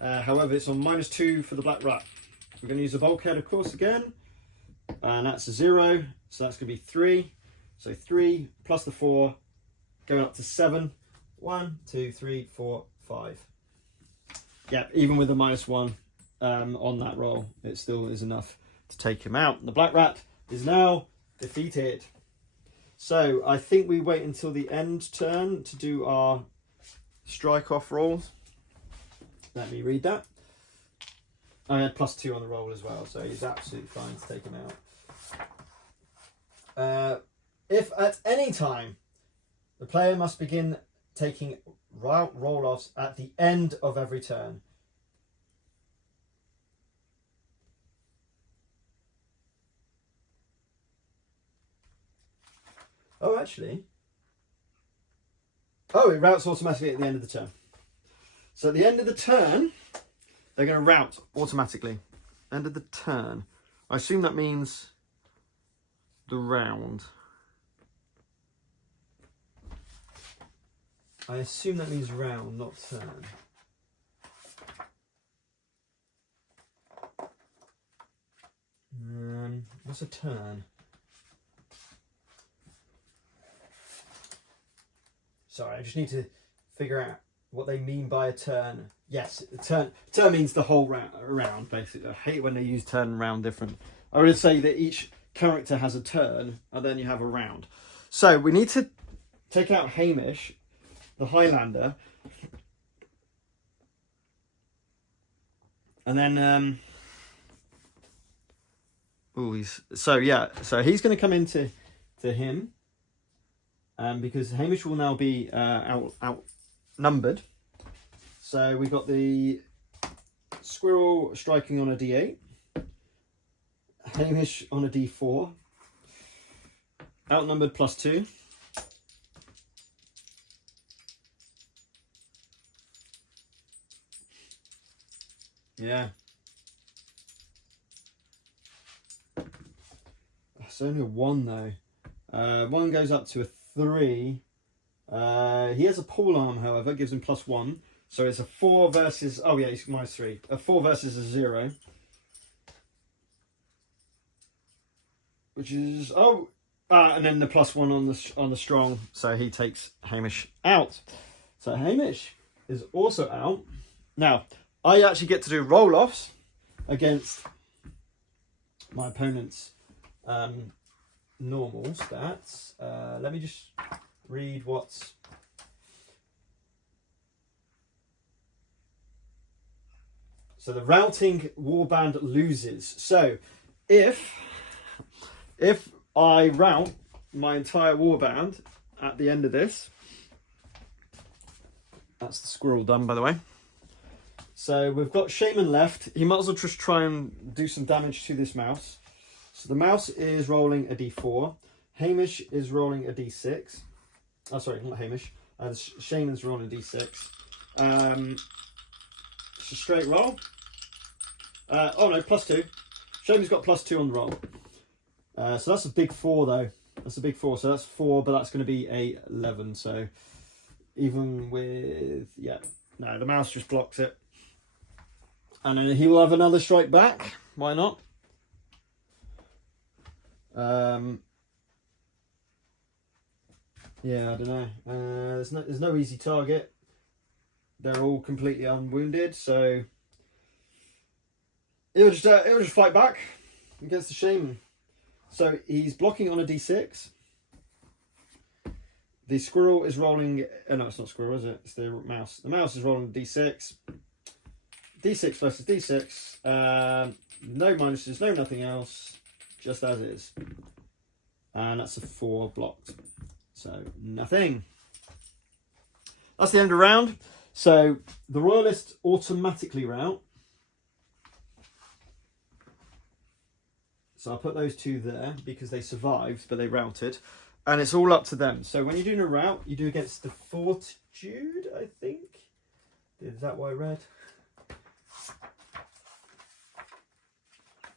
However, it's on -2 for the black rat. We're going to use a bulkhead, of course, again. And that's a 0. So that's going to be 3. So 3 plus the 4, going up to 7. 1, 2, 3, 4, 5. Yeah, even with a -1 on that roll, it still is enough to take him out. The black rat is now defeated. So I think we wait until the end turn to do our strike off rolls. Let me read that. I had +2 on the roll as well, so he's absolutely fine to take him out. If at any time the player must begin taking roll offs at the end of every turn. Oh, actually. Oh, it routes automatically at the end of the turn. So at the end of the turn, they're going to route automatically. End of the turn. I assume that means the round. I assume that means round, not turn. What's a turn? Sorry, I just need to figure out what they mean by a turn. Yes, turn means the whole round, basically. I hate when they use turn and round different. I would say that each character has a turn, and then you have a round. So we need to take out Hamish, the Highlander. And then... So he's going to come into him. Because Hamish will now be outnumbered. So we've got the squirrel striking on a d8. Hamish on a d4. Outnumbered +2. Yeah. It's only a 1 though. 1 goes up to a 3. He has a pole arm, however, gives him +1. So it's a 4 versus... Oh yeah, he's -3. A 4 versus a 0. Which is... Oh! And then the +1 on the strong. So he takes Hamish out. So Hamish is also out. Now, I actually get to do roll-offs against my opponent's normal stats. Let me just read what's... So the routing warband loses. So if I rout my entire warband at the end of this, that's the squirrel done, by the way. So we've got Shaman left. He might as well just try and do some damage to this mouse. So the mouse is rolling a d4. Hamish is rolling a d6. Oh, sorry, not Hamish. Shaman's rolling a d6. It's a straight roll. Oh no, +2. Shaman's got +2 on the roll. So that's a big 4 though. That's a big 4. So that's 4, but that's going to be a 11. So even with... Yeah. No, the mouse just blocks it. And then he will have another strike back. Why not? Yeah, I don't know. There's no easy target. They're all completely unwounded, so he'll just fight back against the Shaman. So he's blocking on a d6. The squirrel is rolling... Oh, no, it's not squirrel, is it? It's the mouse. The mouse is rolling a d6. D6 versus D6. No minuses, no nothing else. Just as is. And that's a 4 blocked. So, nothing. That's the end of the round. So, the Royalists automatically rout. So, I'll put those 2 there because they survived, but they routed. And it's all up to them. So, when you're doing a rout, you do against the Fortitude, I think. Is that what I read?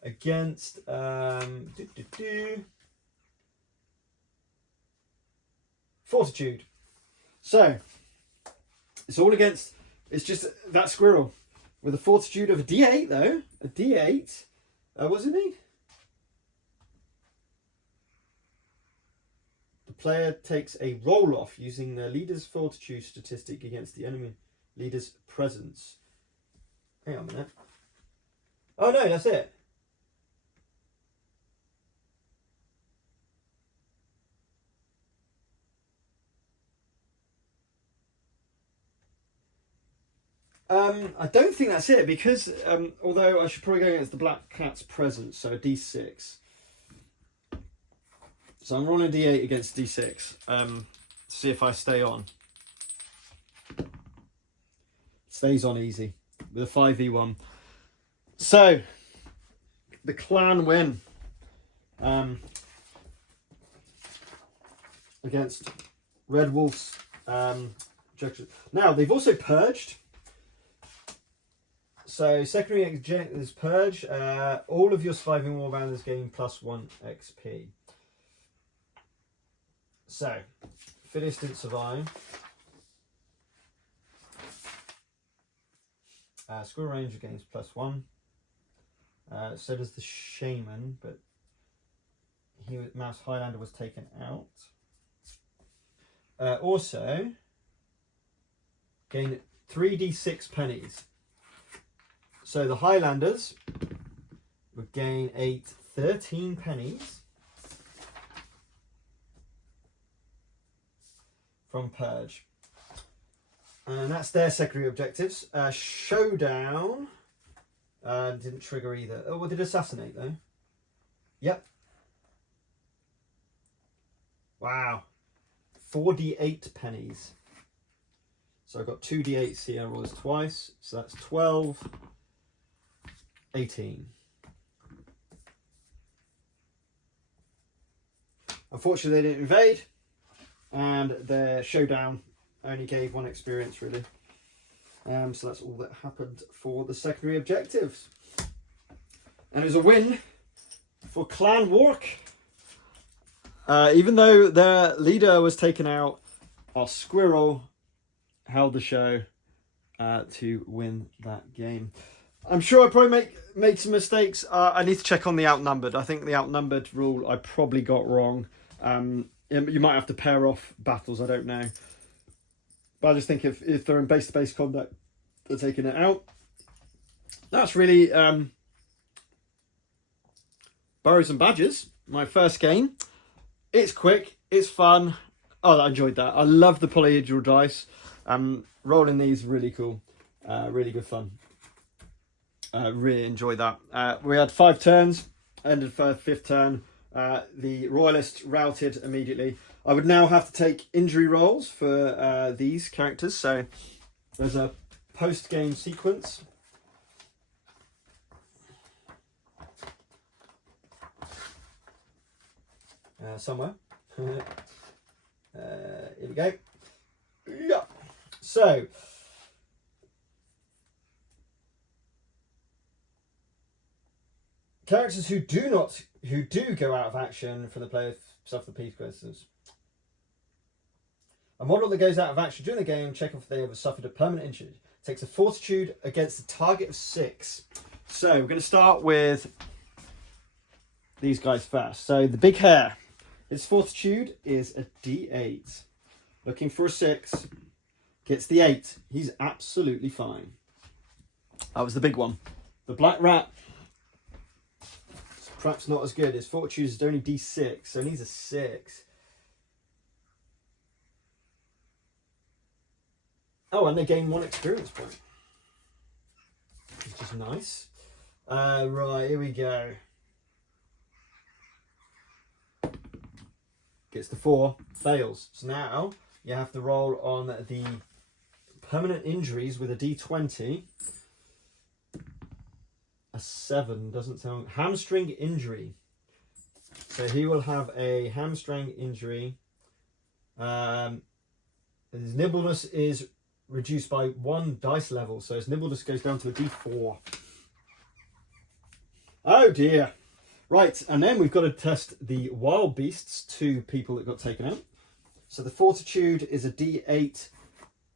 Against Fortitude. So it's all against... It's just that squirrel with a Fortitude of a d8 though. A d8. What's it mean? The player takes a roll off using the leader's Fortitude statistic against the enemy leader's presence. Hang on a minute. Oh no, that's it. I don't think that's it because although I should probably go against the black cat's presence, so a d6. So I'm rolling a d8 against d6 to see if I stay on. Stays on easy with a 5v1. So the clan win against Red Wolf's objections. Now they've also purged. So secondary is purge. All of your surviving warbanders gain +1 XP. So Fittest didn't survive. Squirrel Ranger gains +1. So does the Shaman, but Mouse Highlander was taken out. Also gain 3d6 pennies. So the Highlanders would gain 13 pennies from Purge. And that's their secondary objectives. Showdown didn't trigger either. Oh, well, did Assassinate though? Yep. Wow. 4d8 pennies. So I've got 2d8s here, rolls twice. So that's 12. 18. Unfortunately, they didn't invade, and their showdown only gave 1 experience, really. So that's all that happened for the secondary objectives. And it was a win for Clan Wark. Even though their leader was taken out, our squirrel held the show to win that game. I'm sure I probably make some mistakes. I need to check on the outnumbered. I think the outnumbered rule I probably got wrong. You might have to pair off battles, I don't know. But I just think if they're in base-to-base combat, they're taking it out. That's really Burrows and Badgers, my first game. It's quick, it's fun. Oh, I enjoyed that. I love the polyhedral dice. Rolling these really cool. Really good fun. Really enjoyed that. We had 5 turns, ended for 5th turn. The Royalists routed immediately. I would now have to take injury rolls for these characters. So there's a post-game sequence. Somewhere. Here we go. Yeah. So characters who do go out of action from the player suffer the consequences. A model that goes out of action during the game, check if they have suffered a permanent injury. Takes a fortitude against a target of 6. So we're going to start with these guys first. So the big hair. His fortitude is a D8. Looking for a 6. Gets the 8. He's absolutely fine. That was the big one. The black rat. Perhaps not as good. His fortitude is only D6, so he needs a 6. Oh, and they gain 1 experience point, which is nice. Right, here we go. Gets the 4, fails. So now you have to roll on the permanent injuries with a D20. A 7 doesn't sound... Hamstring injury. So he will have a hamstring injury. His nimbleness is reduced by 1 dice level. So his nimbleness goes down to a D4. Oh dear. Right, and then we've got to test the wild beasts, 2 people that got taken out. So the fortitude is a D8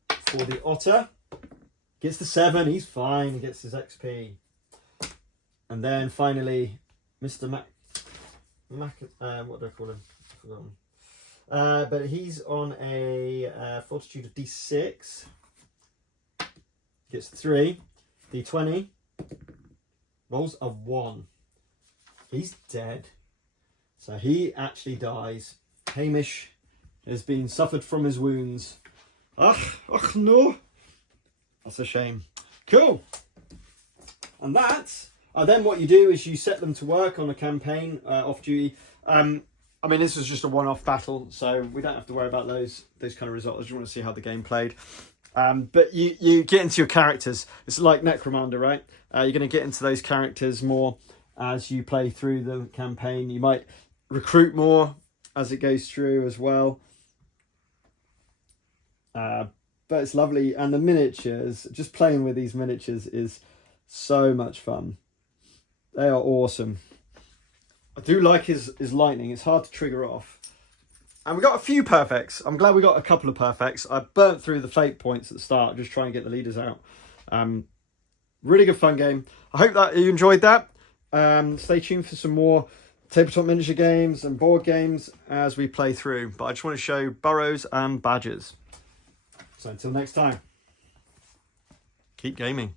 for the otter. Gets the 7, he's fine, he gets his XP. And then finally, Mr. what do I call him? I've forgotten. But he's on a fortitude of D6. Gets 3. D20. Rolls a 1. He's dead. So he actually dies. Hamish has been suffered from his wounds. Ugh, no. That's a shame. Cool. And that's... then what you do is you set them to work on a campaign off duty. I mean, this was just a one-off battle, so we don't have to worry about those kind of results. I just want to see how the game played. But you get into your characters. It's like Necromunda, right? You're going to get into those characters more as you play through the campaign. You might recruit more as it goes through as well. But it's lovely. And the miniatures, just playing with these miniatures is so much fun. They are awesome. I do like his lightning. It's hard to trigger off. And we got a few perfects. I'm glad we got a couple of perfects. I burnt through the fate points at the start, just trying to get the leaders out. Really good fun game. I hope that you enjoyed that. Stay tuned for some more tabletop miniature games and board games as we play through. But I just want to show Burrows and Badgers. So until next time, keep gaming.